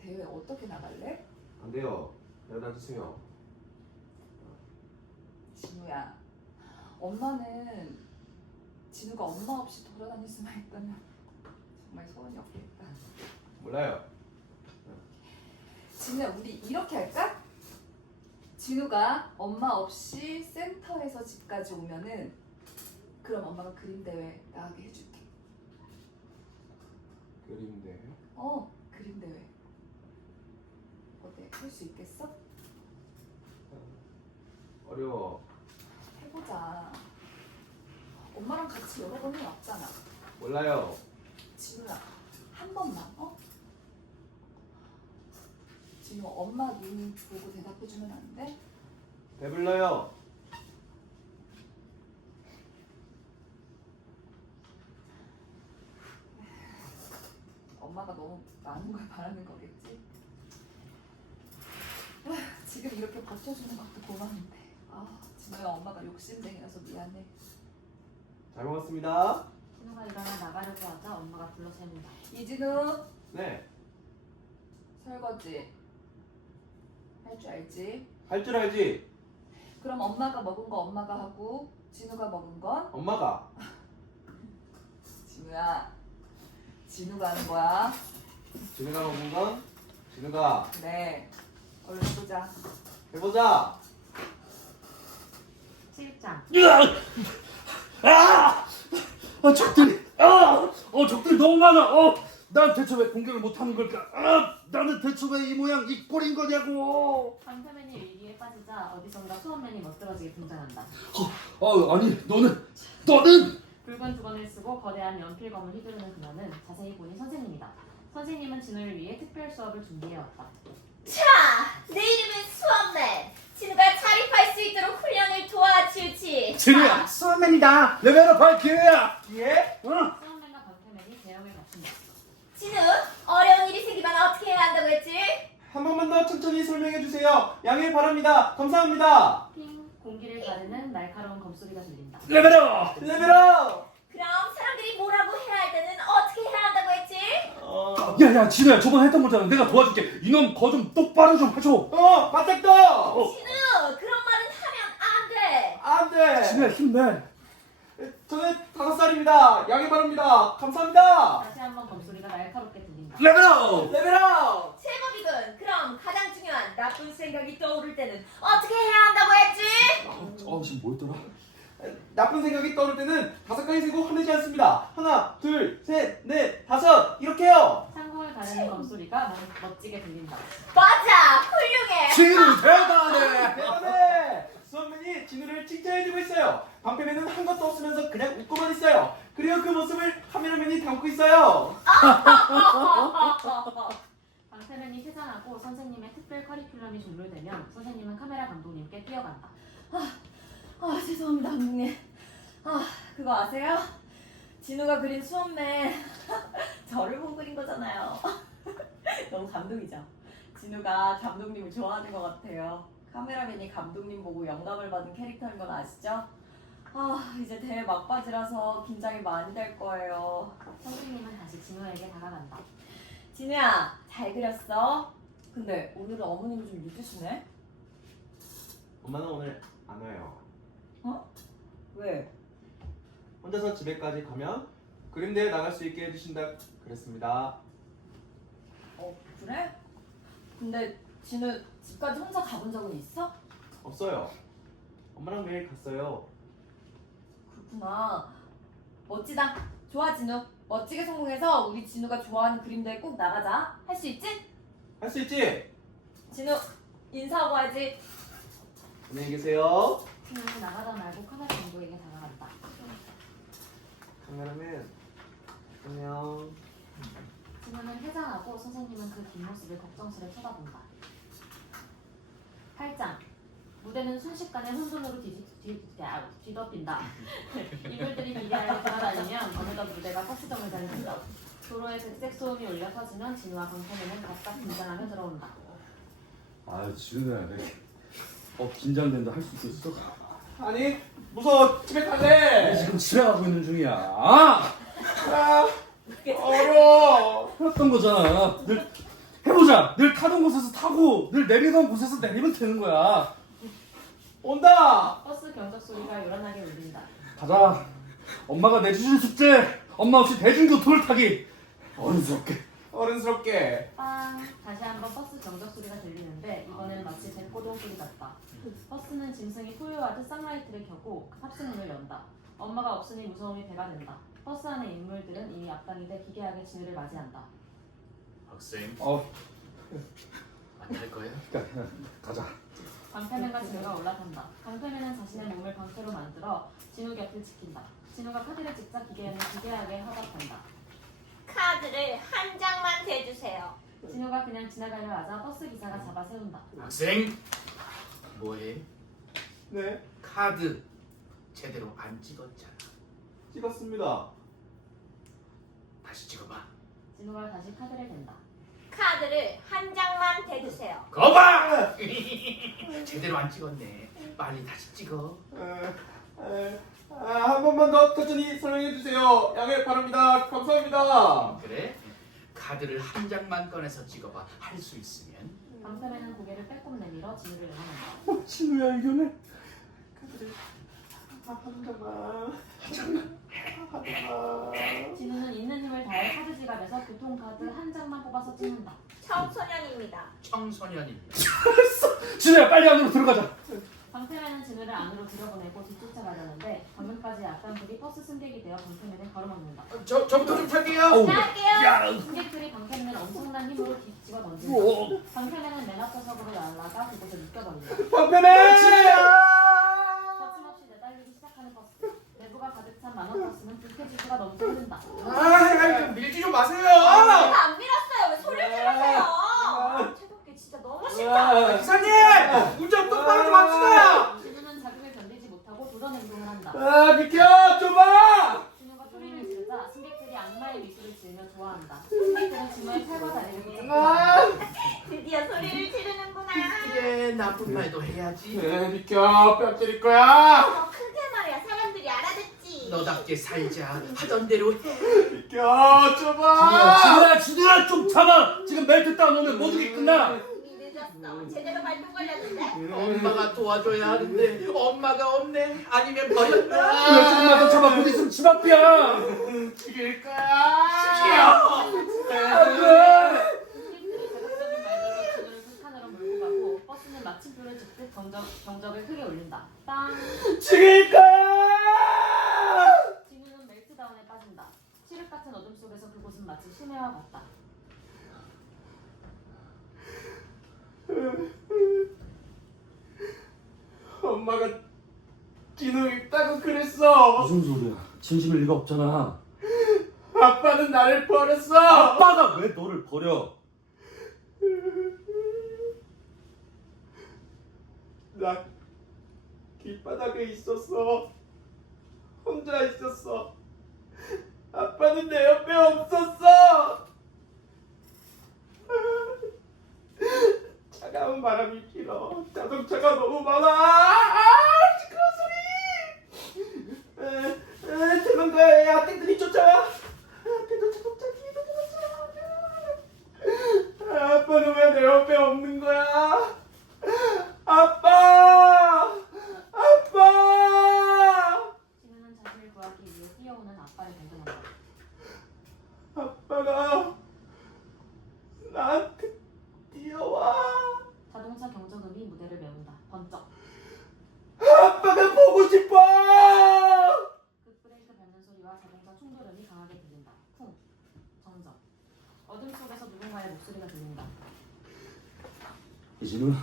대회 어떻게 나갈래? 안 돼요. 데려다 주세요. 진우야, 엄마는 진우가 엄마 없이 돌아다닐 수만 있다면 정말 소원이 없겠다. 몰라요. 진우야, 우리 이렇게 할까? 진우가 엄마 없이 센터에서 집까지 오면은 그럼 엄마가 그림 대회 나가게 해줄게. 그림 대회? 그림 대회. 어때? 할 수 있겠어? 어려워. 해보자. 엄마랑 같이 여러 번 해왔잖아. 몰라요. 진우야, 한 번만, 진우, 엄마 눈 보고 대답해주면 안 돼? 배불러요. 엄마가 너무 많은 걸 바라는 거겠지? 지금 이렇게 버텨주는 것도 고마운데. 진우야, 엄마가 욕심쟁이라서 미안해. 잘 먹었습니다. 진우가 일어나 나가려고 하자 엄마가 불러 세운다. 이진우, 네. 설거지 할 줄 알지? 할 줄 알지? 그럼 엄마가 먹은 거 엄마가 하고 진우가 먹은 건? 엄마가. 진우야, 진우가 하는 거야. 진우가 먹은 건 진우가. 그래, 얼른 해보자. 해보자. 7장. 적들이 너무 많아. 난 대체 왜 공격을 못하는 걸까? 나는 대체 왜 이 모양 이 꼴인 거냐고. 방패맨이 위기에 빠지자 어디선가 수원맨이 멋들어지게 등장한다. 아니 너는 붉은 두건을 쓰고 거대한 연필검을 휘두르는 그녀는 자세히 보니 선생님이다. 선생님은 진우를 위해 특별 수업을 준비해왔다. 자, 내 이름은 수업맨. 진우가 자립할 수 있도록 훈련을 도와주지. 진우야, 수원맨이다. 레벨업 할 기회야. 예? 수원맨과 방패맨이 대형을 갖춘다. 진우, 어려운 일이 생기면 어떻게 해야 한다고 했지? 한 번만 더 천천히 설명해 주세요. 양해 바랍니다. 감사합니다. 핑 공기를 가르는 날카로운 검소리가 들린다. 레벨업. 레벨업. 그럼 그럼 사람들이 뭐라고 해야 할 때는 어떻게 해야 한다고 했지? 야야 진우야 저번에 했던 거잖아. 내가 도와줄게. 이놈 거 좀 똑바로 좀 해줘. 맞닥떠! 진우 그런 말은 하면 안 돼. 안 돼! 진우야 힘내. 저는 5살입니다. 양해 바랍니다. 감사합니다. 다시 한번 검소리가 날카롭게 들린다. 레벨업. 레벨업! 제법이군. 그럼 가장 중요한 나쁜 생각이 떠오를 때는 어떻게 해야 한다고 했지? 지금 뭐였더라? 나쁜 생각이 떠오를 때는 5가지 세고 화내지 않습니다. 하나, 둘, 셋, 넷, 5 이렇게요. 상공을 가르는 검소리가 멋지게 들린다. 맞아. 훌륭해. 진우 대단해. 대단해! 수험맨이 진우를 칭찬해주고 있어요. 방패맨은 한 것도 없으면서 그냥 웃고만 있어요. 그리고 그 모습을 카메라맨이 담고 있어요. 방패맨이 퇴장하고 선생님의 특별 커리큘럼이 종료되면 선생님은 카메라 감독님께 뛰어간다. 죄송합니다, 감독님. 그거 아세요? 진우가 그린 수험맨 저를 본 그린 거잖아요. 너무 감동이죠? 진우가 감독님을 좋아하는 것 같아요. 카메라맨이 감독님 보고 영감을 받은 캐릭터인 건 아시죠? 이제 대회 막바지라서 긴장이 많이 될 거예요. 선생님은 다시 진우에게 다가간다. 진우야, 잘 그렸어? 근데 오늘은 어머님이 좀 늦으시네? 엄마는 오늘 안 와요. 왜? 혼자서 집에까지 가면 그림 대회 나갈 수 있게 해주신다 그랬습니다. 그래? 근데 진우 집까지 혼자 가본 적은 있어? 없어요. 엄마랑 매일 갔어요. 그렇구나. 멋지다. 좋아, 진우. 멋지게 성공해서 우리 진우가 좋아하는 그림대회 꼭 나가자. 할 수 있지? 할 수 있지? 진우, 인사하고 와야지. 안녕히 계세요. 진우는 나가다 말고 카메라 감독에게 다가간다. 카메라맨 안녕. 진우는 퇴장하고 선생님은 그 뒷모습을 걱정스레 쳐다본다. 8장. 무대는 순식간에 혼돈으로 뒤덮인다. 인물들이 기괴하게 돌아다니면 어느덧 무대가 버스정을 달린다. 도로에 백색 소음이 울려 터지면 진우와 방탄이는 각각 긴장하며 들어온다. 진우야 긴장된다. 할 수 있어? 아니 무서워. 집에 갈래. 지금 집에 가고 있는 중이야. 어려워. 했던 거잖아. 늘 해보자. 늘 타던 곳에서 타고 늘 내리던 곳에서 내리면 되는 거야. 온다. 버스 경적 소리가 요란하게 울린다. 가자. 엄마가 내주신 숙제. 엄마 없이 대중교통을 타기. 어른스럽게. 빵! 다시 한번 버스 경적 소리가 들리는데 이번엔 마치 백고동 소리 같다. 버스는 짐승이 포효하듯 쌍라이트를 켜고 탑승문을 연다. 엄마가 없으니 무서움이 배가 된다. 버스 안의 인물들은 이미 앞당이 돼 기괴하게 진우를 맞이한다. 학생 안 할 거야? 가자. 방패맨과 진우가 올라탄다. 방패맨은 자신의 몸을 방패로 만들어 진우 곁을 지킨다. 진우가 카드를 찍자 기계는 기괴하게 허겁한다. 카드를 한 장만 대주세요. 진우가 그냥 지나가려 하자 버스 기사가 잡아 세운다. 학생 뭐해? 네, 카드 제대로 안 찍었잖아. 찍었습니다. 다시 찍어봐. 진우가 다시 카드를 댄다. 카드를 한 장만 대주세요. 거봐! 제대로 안 찍었네. 빨리 다시 찍어. 한 번만 더 천천히 설명해 주세요. 양해 바랍니다. 감사합니다. 그래? 카드를 한 장만 꺼내서 찍어봐. 할 수 있으면. 방패맨은 고개를 빼꼼 내밀어 진우를 응원한다. 진우야 이겨내. 한 장만. 진우는 있는 힘을 다해 카드 지갑에서 교통카드 한 장만 뽑아서 찍는다. 청소년입니다. 청소년입니다. 진우야 빨리 안으로 들어가자. 방패맨은 진우를 안으로 들여보내고 뒤쫓아가려는데 방금까지 약간 불이 버스 승객이 되어 방패맨을 가로막는다. 저부터 좀 탈게요. 갈게요. 승객들이 방패맨을 엄청난 힘으로 뒤집어 던진다. 방패맨은 맨 앞좌석으로 날아가 그곳에 묶여버린다. 방패맨! 거침없이 내달리기 시작하는 버스. 내부가 가득 찬 만원 버스는 불쾌지수가 넘쳐 흐른다. 좀 밀지 좀 마세요. 제가 안 밀었어요. 왜 소리를 지르세요? 태극기 진짜 너무 싫다. 기사님! 운전 똑바로 좀 합시다. 진우는 자극을 견디지 못하고 도전 행동을 한다. 비켜! 좁아! 진우가 소리를 지르자 승객들이 악마의 미소를 지으며 좋아한다. 승객들은 진우의 팔과 다리를 붙잡고 드디어 소리를 지르는구나. 그래 나쁜 말도 해야지. 비켜! 뺨 때릴 거야! 더 크게 말해야 사람들이 알아듣지. 너답게 살자 하던 대로 해. 비켜 좁아. 진우야 좀 참아. 지금 멜트 따놓으면 모든 끝나. 이미 늦었어. 제대로 발동 걸렸는데. 엄마가 도와줘야 하는데 엄마가 없네. 아니면 버렸다. 조금만 더 참아. 곧 있으면 집 앞이야. 죽일 거야. 팀들이 자극적인 말들로 진우를 극한으로 몰고 가고 버스는 마침표를 찍듯 경적을 크게 울린다. 땅. 죽일 거야. 진우는 멜트다운에 빠진다. 칠흑 같은 어둠 속에서 그곳은 마치 심해와 같다. 엄마가 진우 있다고 그랬어. 무슨 소리야? 진심일 리가 없잖아. 아빠는 나를 버렸어. 아빠가 왜 너를 버려? 나 길바닥에 있었어. 혼자 있었어. 아빠는 내 옆에 없었어. 차가운 바람이 길어. 자동차가 너무 많아. 시끄러운 소리. 도망가야 땡들이 쫓아와. 앞에도 자동차, 뒤에도 자동차. 아빠는 왜 내 옆에 없는 거야? 아빠! 아빠! 진우는 자신을 구하기 위해 뛰어오는 아빠를 발견한다. 아빠가 나한테 뛰어와. 자동차 경적음이 무대를 메운다. 번쩍. 아빠가 보고 싶어. 급브레이크 밟는 소리와 자동차 충돌음이 강하게 들린다. 쿵. 정적. 어둠 속에서 누군가의 목소리가 들린다. 이진우,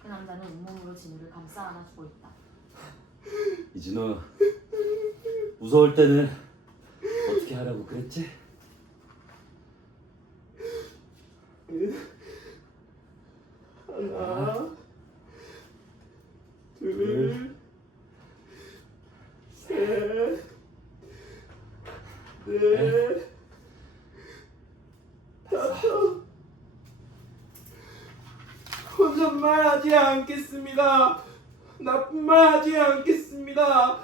그 남자는 온몸으로 진우를 감싸 안아주고 있다. 이진우, 무서울 때는 어떻게 하라고 그랬지? 하나, 둘, 셋, 넷, 다섯. 혼잣말 하지 않겠습니다. 나쁜 말 하지 않겠습니다.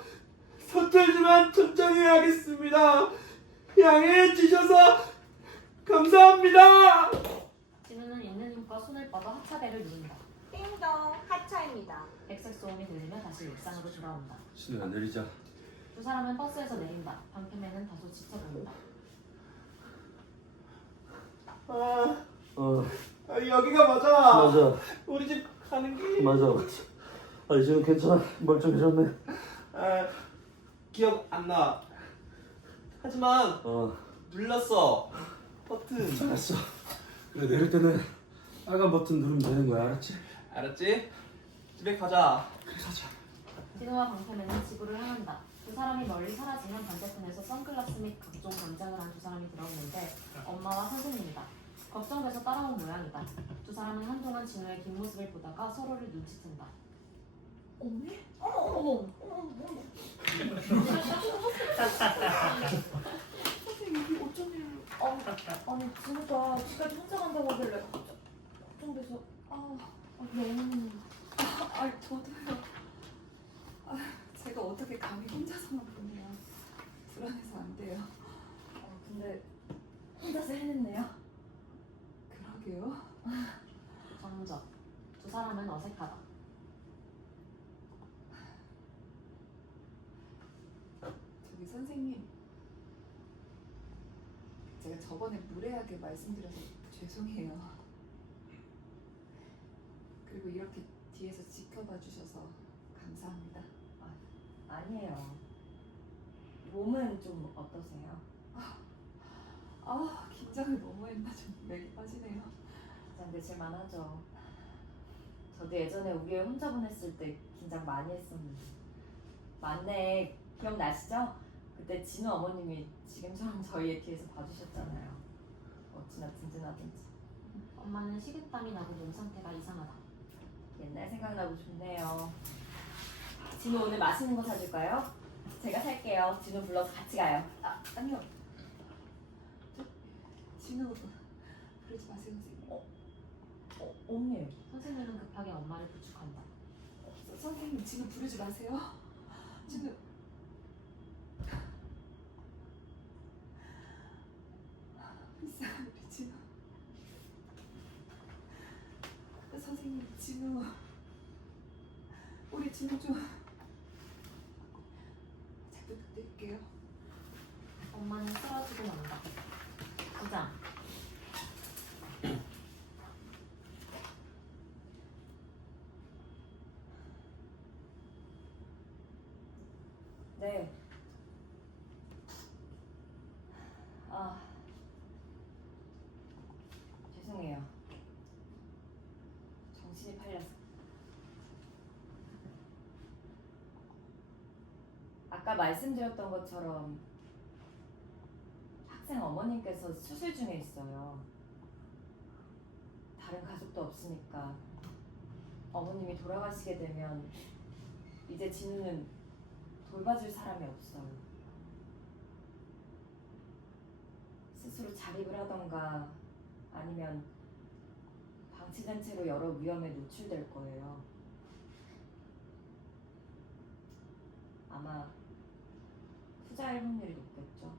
서툴지만 천천히 하겠습니다. 양해해 주셔서 감사합니다. 진우는 있는 힘껏 손을 뻗어 하차대를 누른다. 띵동 하차입니다. 백색 소음이 들리며 다시 일상으로 돌아온다. 진우야 내리자. 두 사람은 버스에서 내린다. 방패맨은 다소 지쳐 보인다. 여기가 맞아. 맞아. 우리 집 가는 길. 맞아. 이진우 괜찮아. 멀쩡해졌네. 기억 안 나. 하지만 어. 눌렀어. 버튼. 잘했어. 그래 내릴 때는 빨간 버튼 누르면 되는 거야. 알았지? 알았지? 집에 가자. 진우와 방패맨은 지구를 향한다. 두 사람이 멀리 사라지면 반대편에서 선글라스 및 각종 단장을 한 두 사람이 들어오는데 엄마와 선생님이다. 걱정돼서 따라온 모양이다. 두 사람은 한동안 진우의 긴 모습을 보다가 서로를 눈치챈다. 어머. 선생님 이게 어쩐 일로? 아니 진우가 집까지 혼자 간다고 하길래 걱정돼서 너무 저도요. 제가 어떻게 감히 혼자서만 보내요. 불안해서 안 돼요. 근데 혼자서 해냈네요. 그러게요. 정적. 두 사람은 어색하다. 저기 선생님, 제가 저번에 무례하게 말씀드려서 죄송해요. 그리고 이렇게 뒤에서 지켜봐 주셔서 감사합니다. 아니에요. 몸은 좀 어떠세요? 긴장을 너무 했나 좀 맥이 빠지네요. 긴장되실만 하죠. 저도 예전에 우리 애 혼자 보냈을 때 긴장 많이 했었는데. 맞네. 기억나시죠? 그때 진우 어머님이 지금처럼 저희 애 뒤에서 봐주셨잖아요. 어찌나 든든하든지. 엄마는 식은땀이 나고 몸 상태가 이상하다. 옛날 생각나고 좋네요. 진우 오늘 맛있는 거 사줄까요? 제가 살게요. 진우 불러서 같이 가요. 아니요. 진우 그러지 마세요 선생님. 언니. 선생님은 급하게 엄마를 부축한다. 선생님 진우 부르지 마세요. 진우 진호 좀 잘 부탁드릴게요. 엄마는 쓰러지고 만다. 9장. 네. 아, 죄송해요. 정신이 팔려서. 아까 말씀드렸던 것처럼 학생 어머님께서 수술 중에 있어요. 다른 가족도 없으니까 어머님이 돌아가시게 되면 이제 진우는 돌봐줄 사람이 없어요. 스스로 자립을 하던가 아니면 방치된 채로 여러 위험에 노출될 거예요. 아마 후자일 확률이 높겠죠.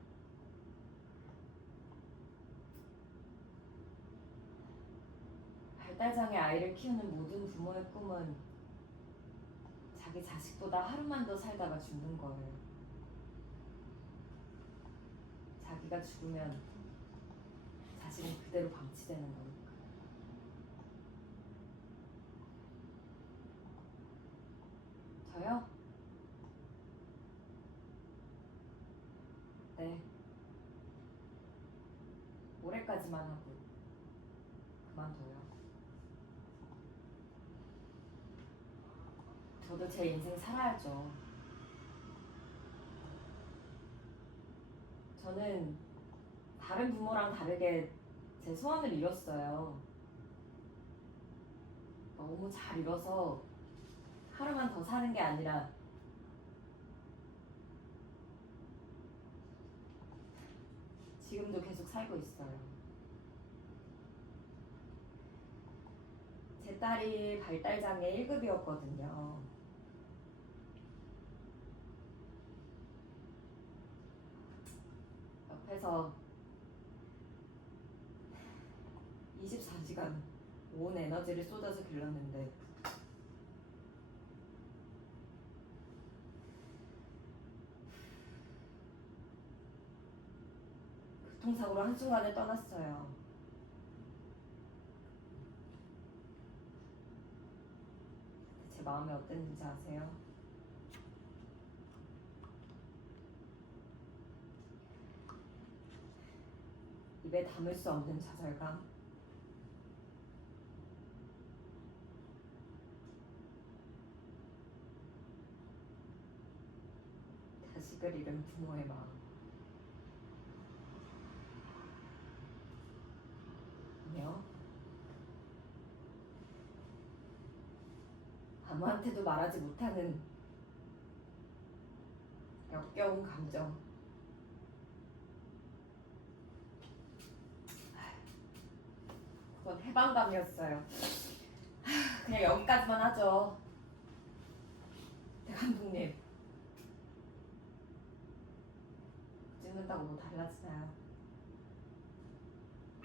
발달장애 아이를 키우는 모든 부모의 꿈은 자기 자식보다 하루만 더 살다가 죽는 거예요. 자기가 죽으면 자식은 그대로 방치되는 거니까. 저요? 네. 올해까지만 하고 그만둬요. 저도 제 인생 살아야죠. 저는 다른 부모랑 다르게 제 소원을 이뤘어요. 너무 잘 이뤄서 하루만 더 사는 게 아니라 지금도 계속 살고 있어요. 제 딸이 발달장애 1급이었거든요. 옆에서 24시간 온 에너지를 쏟아서 길렀는데 교통사고로 한순간에 떠났어요. 제 마음이 어땠는지 아세요? 입에 담을 수 없는 좌절감. 자식을 잃은 부모의 마음. 아무한테도 말하지 못하는 역겨운 감정. 그건 해방감이었어요. 그냥 여기까지만 하죠. 대 감독님, 찍는다고 뭐 달라지나요?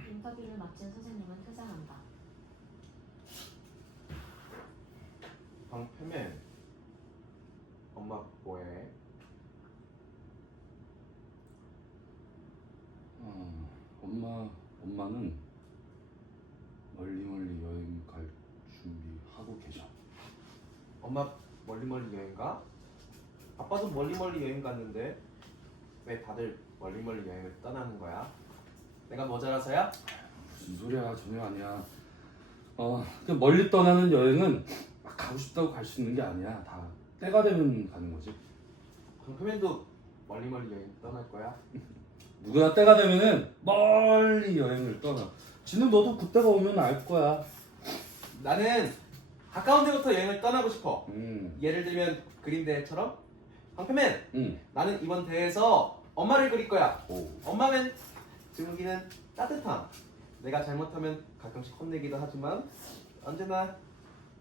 인터뷰를 마친 선생님은 퇴장한다. 방패맨, 엄마 뭐해? 엄마는 멀리 여행 갈 준비하고 계셔. 엄마 멀리 여행 가? 아빠도 멀리 여행 갔는데 왜 다들 멀리 여행을 떠나는 거야? 내가 모자라서야? 무슨 소리야, 전혀 아니야. 그 멀리 떠나는 여행은 막 가고 싶다고 갈 수 있는 게 아니야. 다 때가 되면 가는 거지. 방패맨도 멀리 여행 떠날 거야? 누구나 때가 되면은 멀리 여행을 떠나. 진우 너도 그때가 오면 알 거야. 나는 가까운 데부터 여행을 떠나고 싶어. 음. 예를 들면 그린대회처럼. 방패맨, 나는 이번 대회에서 엄마를 그릴 거야. 오. 엄마면 지웅이는 따뜻함. 내가 잘못하면 가끔씩 혼내기도 하지만 언제나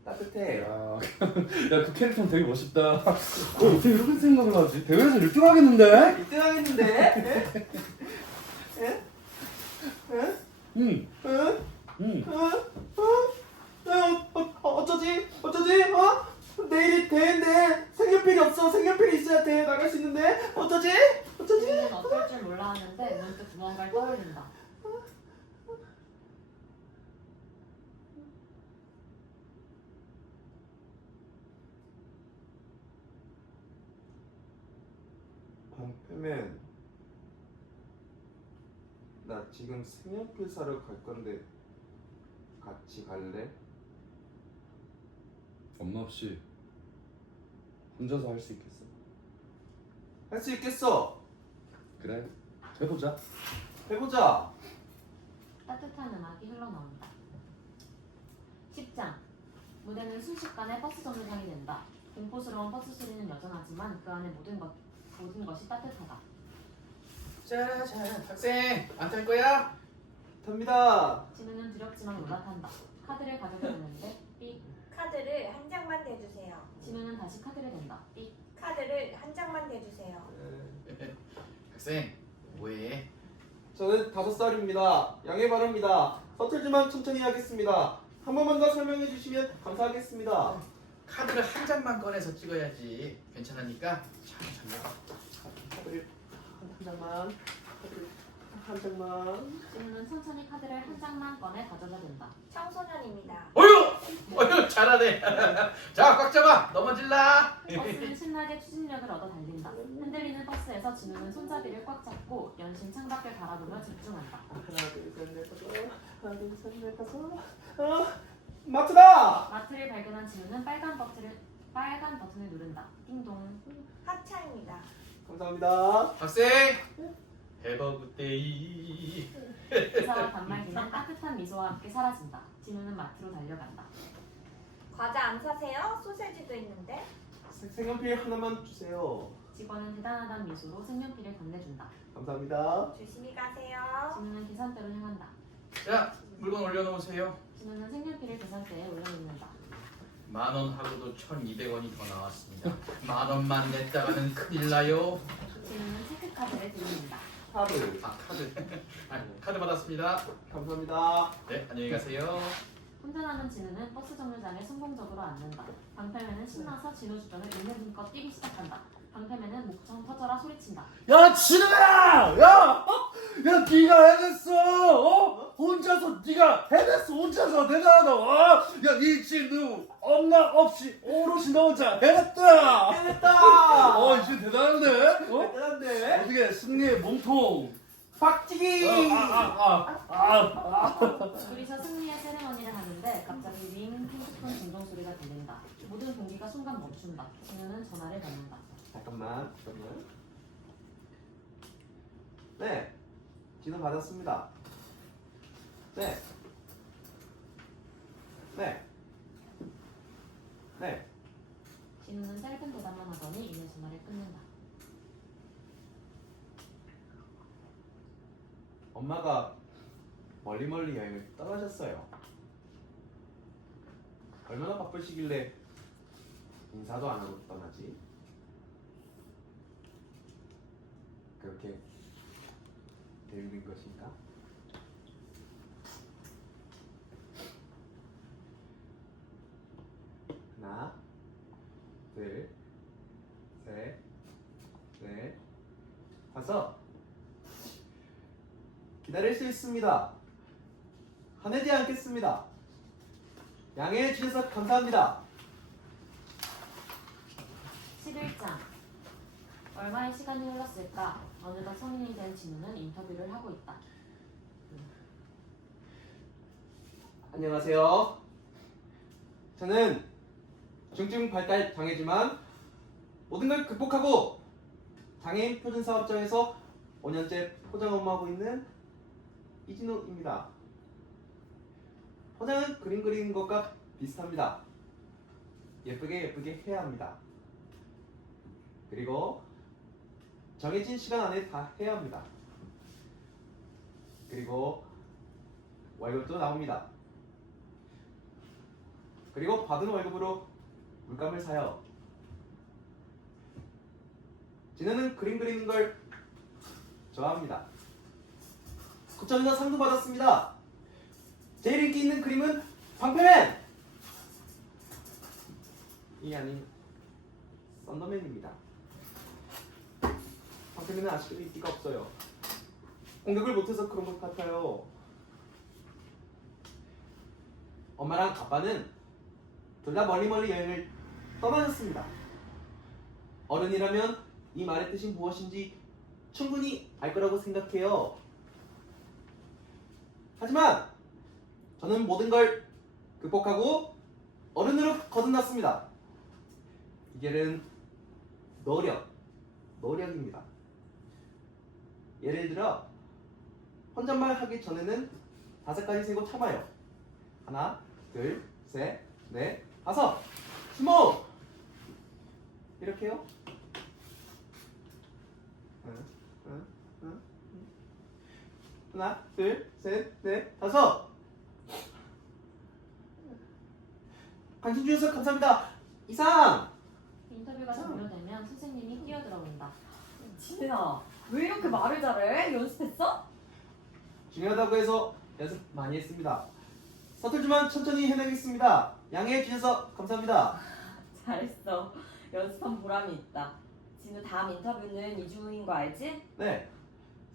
따뜻해. 야, 그 캐릭터는 되게 멋있다. 어떻게 이렇게 생각을 하지? 대회에서 1등 하겠는데? 1등 하겠는데? 예? 예? 응. 응? 응. 어쩌지? 내 내일이 대회인데 색연필이 없어. 색연필이 있어야 대회 나갈 수 있는데 어쩌지? 진우는 어쩔 줄 몰라 하는데 문득 무언가를 떠올린다. 방패맨, 나 지금 색연필 사러 갈 건데 같이 갈래? 엄마 없이 혼자서 할 수 있겠어? 할 수 있겠어. 그래, 해보자. 해보자. 따뜻한 음악이 흘러나온다. 10장. 무대는 순식간에 버스 정류장이 된다. 공포스러운 버스 소리는 여전하지만 그 안에 모든 것이 따뜻하다. 짜잔, 학생 안 탈 거야? 답니다. 진우는 두렵지만 올라탄다. 카드를 가져다 대는데 삑. 카드를 한 장만 대주세요. 진우는 다시 카드를 댄다. 삑. 카드를 한 장만 대주세요. 학생 뭐해? 저는 5살입니다. 양해 바랍니다. 서툴지만 천천히 하겠습니다. 한 번만 더 설명해 주시면 감사하겠습니다. 카드를 한 장만 꺼내서 찍어야지. 괜찮으니까 참. 카드를 한 장만. 카드를 한 장만. 진우는 천천히 카드를 한 장만 꺼내 가져다 댄다. 청소년입니다. 어휴 잘하네. 자, 꽉 잡아. 넘어질라. 버스는 신나게 추진력을 얻어 달린다. 흔들리는 버스에서 진우는 손잡이를 꽉 잡고 연신 창밖을 바라보며 집중한다. 하나 둘셋넷 다섯. 하나 둘셋넷 다섯. 마트다. 마트를 발견한 진우는 빨간 버튼을 누른다. 띵동. 하차입니다. 감사합니다. 학생 해버 굿데이. 기사와 단말기는 따뜻한 미소와 함께 사라진다. 진우는 마트로 달려간다. 과자 안 사세요? 소세지도 있는데. 색연필 하나만 주세요. 직원은 대단하다는 미소로 색연필을 건네준다. 감사합니다. 조심히 가세요. 진우는 계산대로 향한다. 자, 물건 올려놓으세요. 진우는 색연필을 계산대에 올려놓는다. 10,000원 하고도 1,200원이 더 나왔습니다. 10,000원만 냈다가는 큰일 나요. 진우는 체크카드를 들이민다. 카드. 카드. 카드 받았습니다. 감사합니다. 네, 안녕히 가세요. 혼자 남은 진우는 버스 정류장에 성공적으로 앉는다. 방패맨은 신나서 진우 주변을 있는 힘껏 뛰기 시작한다. 방패맨은 목청 터져라 소리친다. 야, 진우야! 야! 야, 네가 해냈어! 혼자서 네가 해냈어! 혼자서 대단하다! 야, 이 진우 엄마 없이 오롯이 너 혼자 해냈다! 해냈다. 이제 대단한데? 대단한데. 어떻게 승리의 몸통? 박치기. 둘이서 승리의 세레머니를 하는데 갑자기 윙 핸드폰 진동 소리가 들린다. 모든 공기가 순간 멈춘다. 진우는 전화를 받는다. 잠깐만. 네. 진우 받았습니다. 네. 진우는 짧은 대답만 하더니 이내 전화를 끊는다. 엄마가 멀리 여행을 떠나셨어요. 얼마나 바쁘시길래 인사도 안 하고 떠나지? 그렇게 재밌는 것인가? 하나, 둘, 셋, 넷, 다섯. 기다릴 수 있습니다. 화내지 않겠습니다. 양해해 주셔서 감사합니다. 11장. 얼마의 시간이 흘렀을까? 어느덧 성인이 된 진우는 인터뷰를 하고 있다. 안녕하세요. 저는 중증 발달 장애지만 모든 걸 극복하고 장애인 표준 사업장에서 5년째 포장 업무하고 있는 이진우입니다. 포장은 그림 그리는 것과 비슷합니다. 예쁘게 해야 합니다. 그리고 정해진 시간 안에 다 해야 합니다. 그리고 월급도 나옵니다. 그리고 받은 월급으로 물감을 사요. 진우는 그림 그리는 걸 좋아합니다. 구청에서 상도 받았습니다. 제일 인기 있는 그림은 방패맨! 아닌 썬더맨입니다. 방패맨은 아직도 인기가 없어요. 공격을 못해서 그런 것 같아요. 엄마랑 아빠는 둘 다 멀리 여행을 떠나셨습니다. 어른이라면 이 말의 뜻이 무엇인지 충분히 알 거라고 생각해요. 하지만 저는 모든 걸 극복하고 어른으로 거듭났습니다. 이 길은 노력입니다. 예를 들어 혼잣말 하기 전에는 5가지 세고 참아요. 하나, 둘, 셋, 넷, 5. 스모! 이렇게요. 하나, 둘, 셋, 넷, 5. 관심 주셔서 감사합니다. 이상! 인터뷰가 종료되면 선생님이 뛰어들어온다. 진우야, 왜 이렇게 말을 잘해? 연습했어? 중요하다고 해서 연습 많이 했습니다. 서툴지만 천천히 해내겠습니다. 양해해 주셔서 감사합니다. 잘했어. 연습한 보람이 있다. 진우 다음 인터뷰는 이중인 거 알지? 네,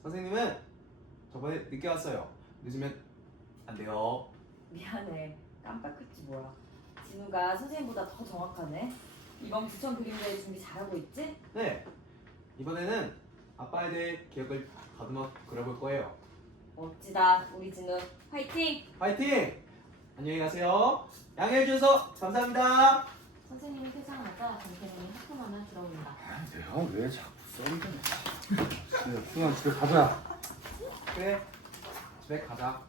선생님은 저번에 늦게 왔어요. 늦으면 안 돼요. 미안해. 깜빡했지 뭐야. 진우가 선생님보다 더 정확하네. 이번 부천 그림대회 준비 잘하고 있지? 네, 이번에는 아빠에 대해 기억을 더듬어 그려볼 거예요. 멋지다. 우리 진우 화이팅! 파이팅! 안녕히 가세요. 양해해 주셔서 감사합니다. 선생님이 퇴장하자 강태민이 하품하며 들어온다. 내가 왜 자꾸 썬더맨? 그만 집에 가자. 그래, 집에 가자.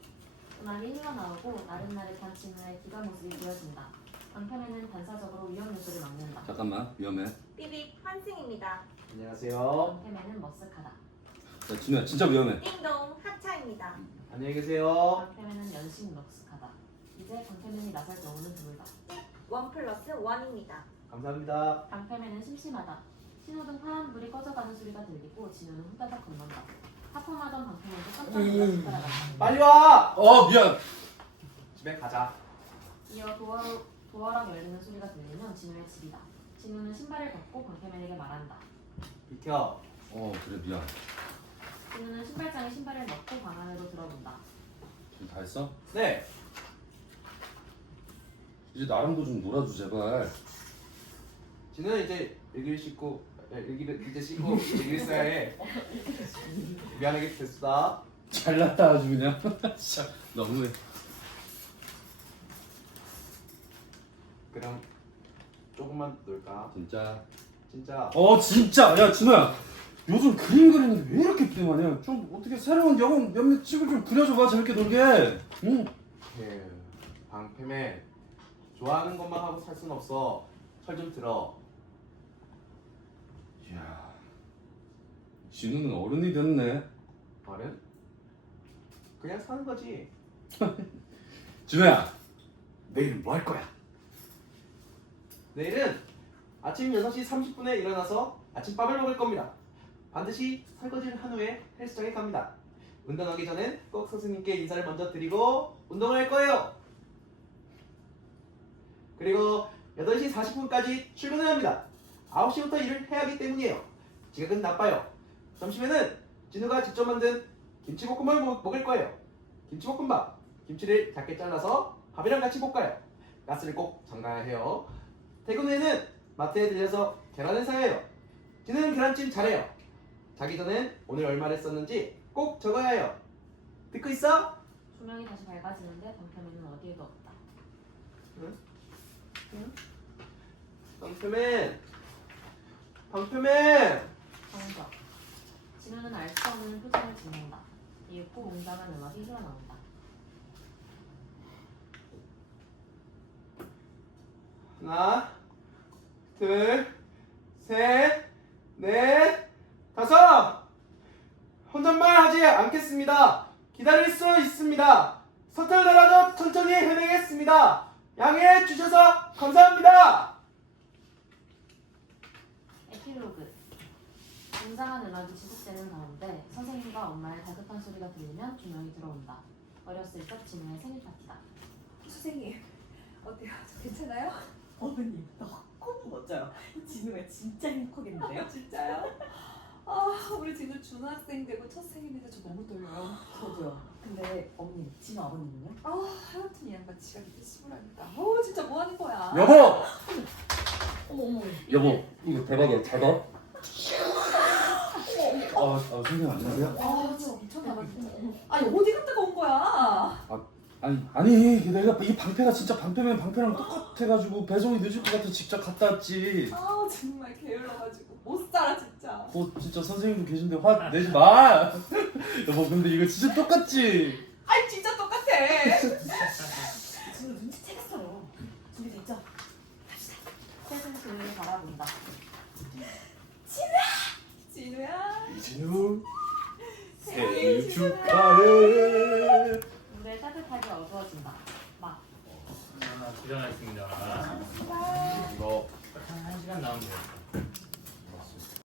음악이 흘러나오고 나긋나긋한 진우의 기가 모습이 보여진다. 방편에는 반사적으로 위험 요소를 막는다. 잠깐만, 위험해. 삐빅 환승입니다. 안녕하세요. 방편에는 머쓱하다. 야, 진우야, 진짜 위험해. 띵동 하차입니다. 안녕히 계세요. 방편에는 연신 머쓱하다. 이제 방편맨이 나설 경우는 드물다. 1+1입니다. 감사합니다. 방편맨은 심심하다. 신호등 파란불이 꺼져가는 소리가 들리고 진우는 후다닥 건넌다. 하품하던 방편맨도 깜짝 놀라 따라간다. 빨리 와! 미안. 집에 가자. 이어 도어락 열리는 소리가 들리면 진우의 집이다. 진우는 신발을 벗고 방편맨에게 말한다. 비켜. 그래, 미안. 진우는 신발장에 신발을 넣고 방 안으로 들어본다. 지금 다 했어? 네, 이제 나랑도 좀 놀아줘, 제발. 진우는 이제 일기를 씻고 일기를 이제 씻고 일기를 써야 해. 미안하게 됐어. 잘났다, 아주 그냥. 진짜 너무해. 그럼 조금만 놀까? 진짜. 진짜. 진짜. 야, 진우야. 요즘 그림 그리는데 왜 이렇게 피곤하냐? 좀 어떻게 새로운 영혼 몇몇 찍을 좀 그려줘봐, 재밌게 놀게. 응. 방패맨 좋아하는 것만 하고 살 순 없어. 철 좀 들어. 이야. 진우는 어른이 됐네. 어른? 그냥 사는 거지. 진우야, 내일 뭐 할 거야? 내일은 아침 6시 30분에 일어나서 아침밥을 먹을 겁니다. 반드시 설거지를 한 후에 헬스장에 갑니다. 운동하기 전엔 꼭 선생님께 인사를 먼저 드리고 운동을 할 거예요. 그리고 8시 40분까지 출근을 합니다. 9시부터 일을 해야 하기 때문이에요. 지각은 나빠요. 점심에는 진우가 직접 만든 김치볶음밥을 먹을 거예요. 김치볶음밥. 김치를 작게 잘라서 밥이랑 같이 볶아요. 가스를 꼭 잠가야 해요. 퇴근 후에는 마트에 들려서 계란을 사야 해요. 진우는 계란찜 잘해요. 자기 전엔 오늘 얼마를 썼는지 꼭 적어야 해요. 듣고 있어? 조명이 다시 밝아지는데 방편맨은 어디에도 없다. 방패맨! 정적. 진우는 알 수 없는 표정을 짓는다. 이윽고 웅장한 음악이 흘러나온다. 하나, 둘, 셋, 넷, 5! 혼잣말 하지 않겠습니다. 기다릴 수 있습니다. 서툴더라도 천천히 해내겠습니다. 양해해 주셔서 감사합니다. 에필로그. 웅장한 음악이 지속되는 가운데 선생님과 엄마의 다급한 소리가 들리면 조명이 들어온다. 어렸을 적 진우의 생일 파티다. 선생님, 어때요? 저 괜찮아요? 어머님 너무 멋져요. 진우가 진짜 행복하겠는데요? 진짜요? 아 우리 진우 중학생 되고 첫 생일인데 저 너무 떨려요. 저도요. 근데 언니, 진우 아버님은요? 아 하여튼 이 양반 지가 밑에 심으라니까. 진짜 뭐 하는 거야? 여보! 어머. 여보, 이거 대박이야. 잘 봐. 선생님 안녕하세요. 아 진짜 미쳤나 봐. 아니 어디 갔다가 온 거야? 아니 내가 이 방패가 진짜 방패면 방패랑 똑같아가지고 배송이 늦을 것 같아 직접 갔다 왔지. 아 정말 게을러가지고 못 살아 진짜. 진짜 선생님도 계신데 화 내지 마. 여보 근데 이거 진짜 똑같지? 아니 진짜 똑같아. 진우 눈치채겠어요. 준비됐죠? 갑시다. 셋은 진우를 바라본다. 진우야. 진우 생일 축하해. 물에 따뜻하게 어두워진다. 막 고생하셨습니다. 이거 딱 1시간 남으면 돼요.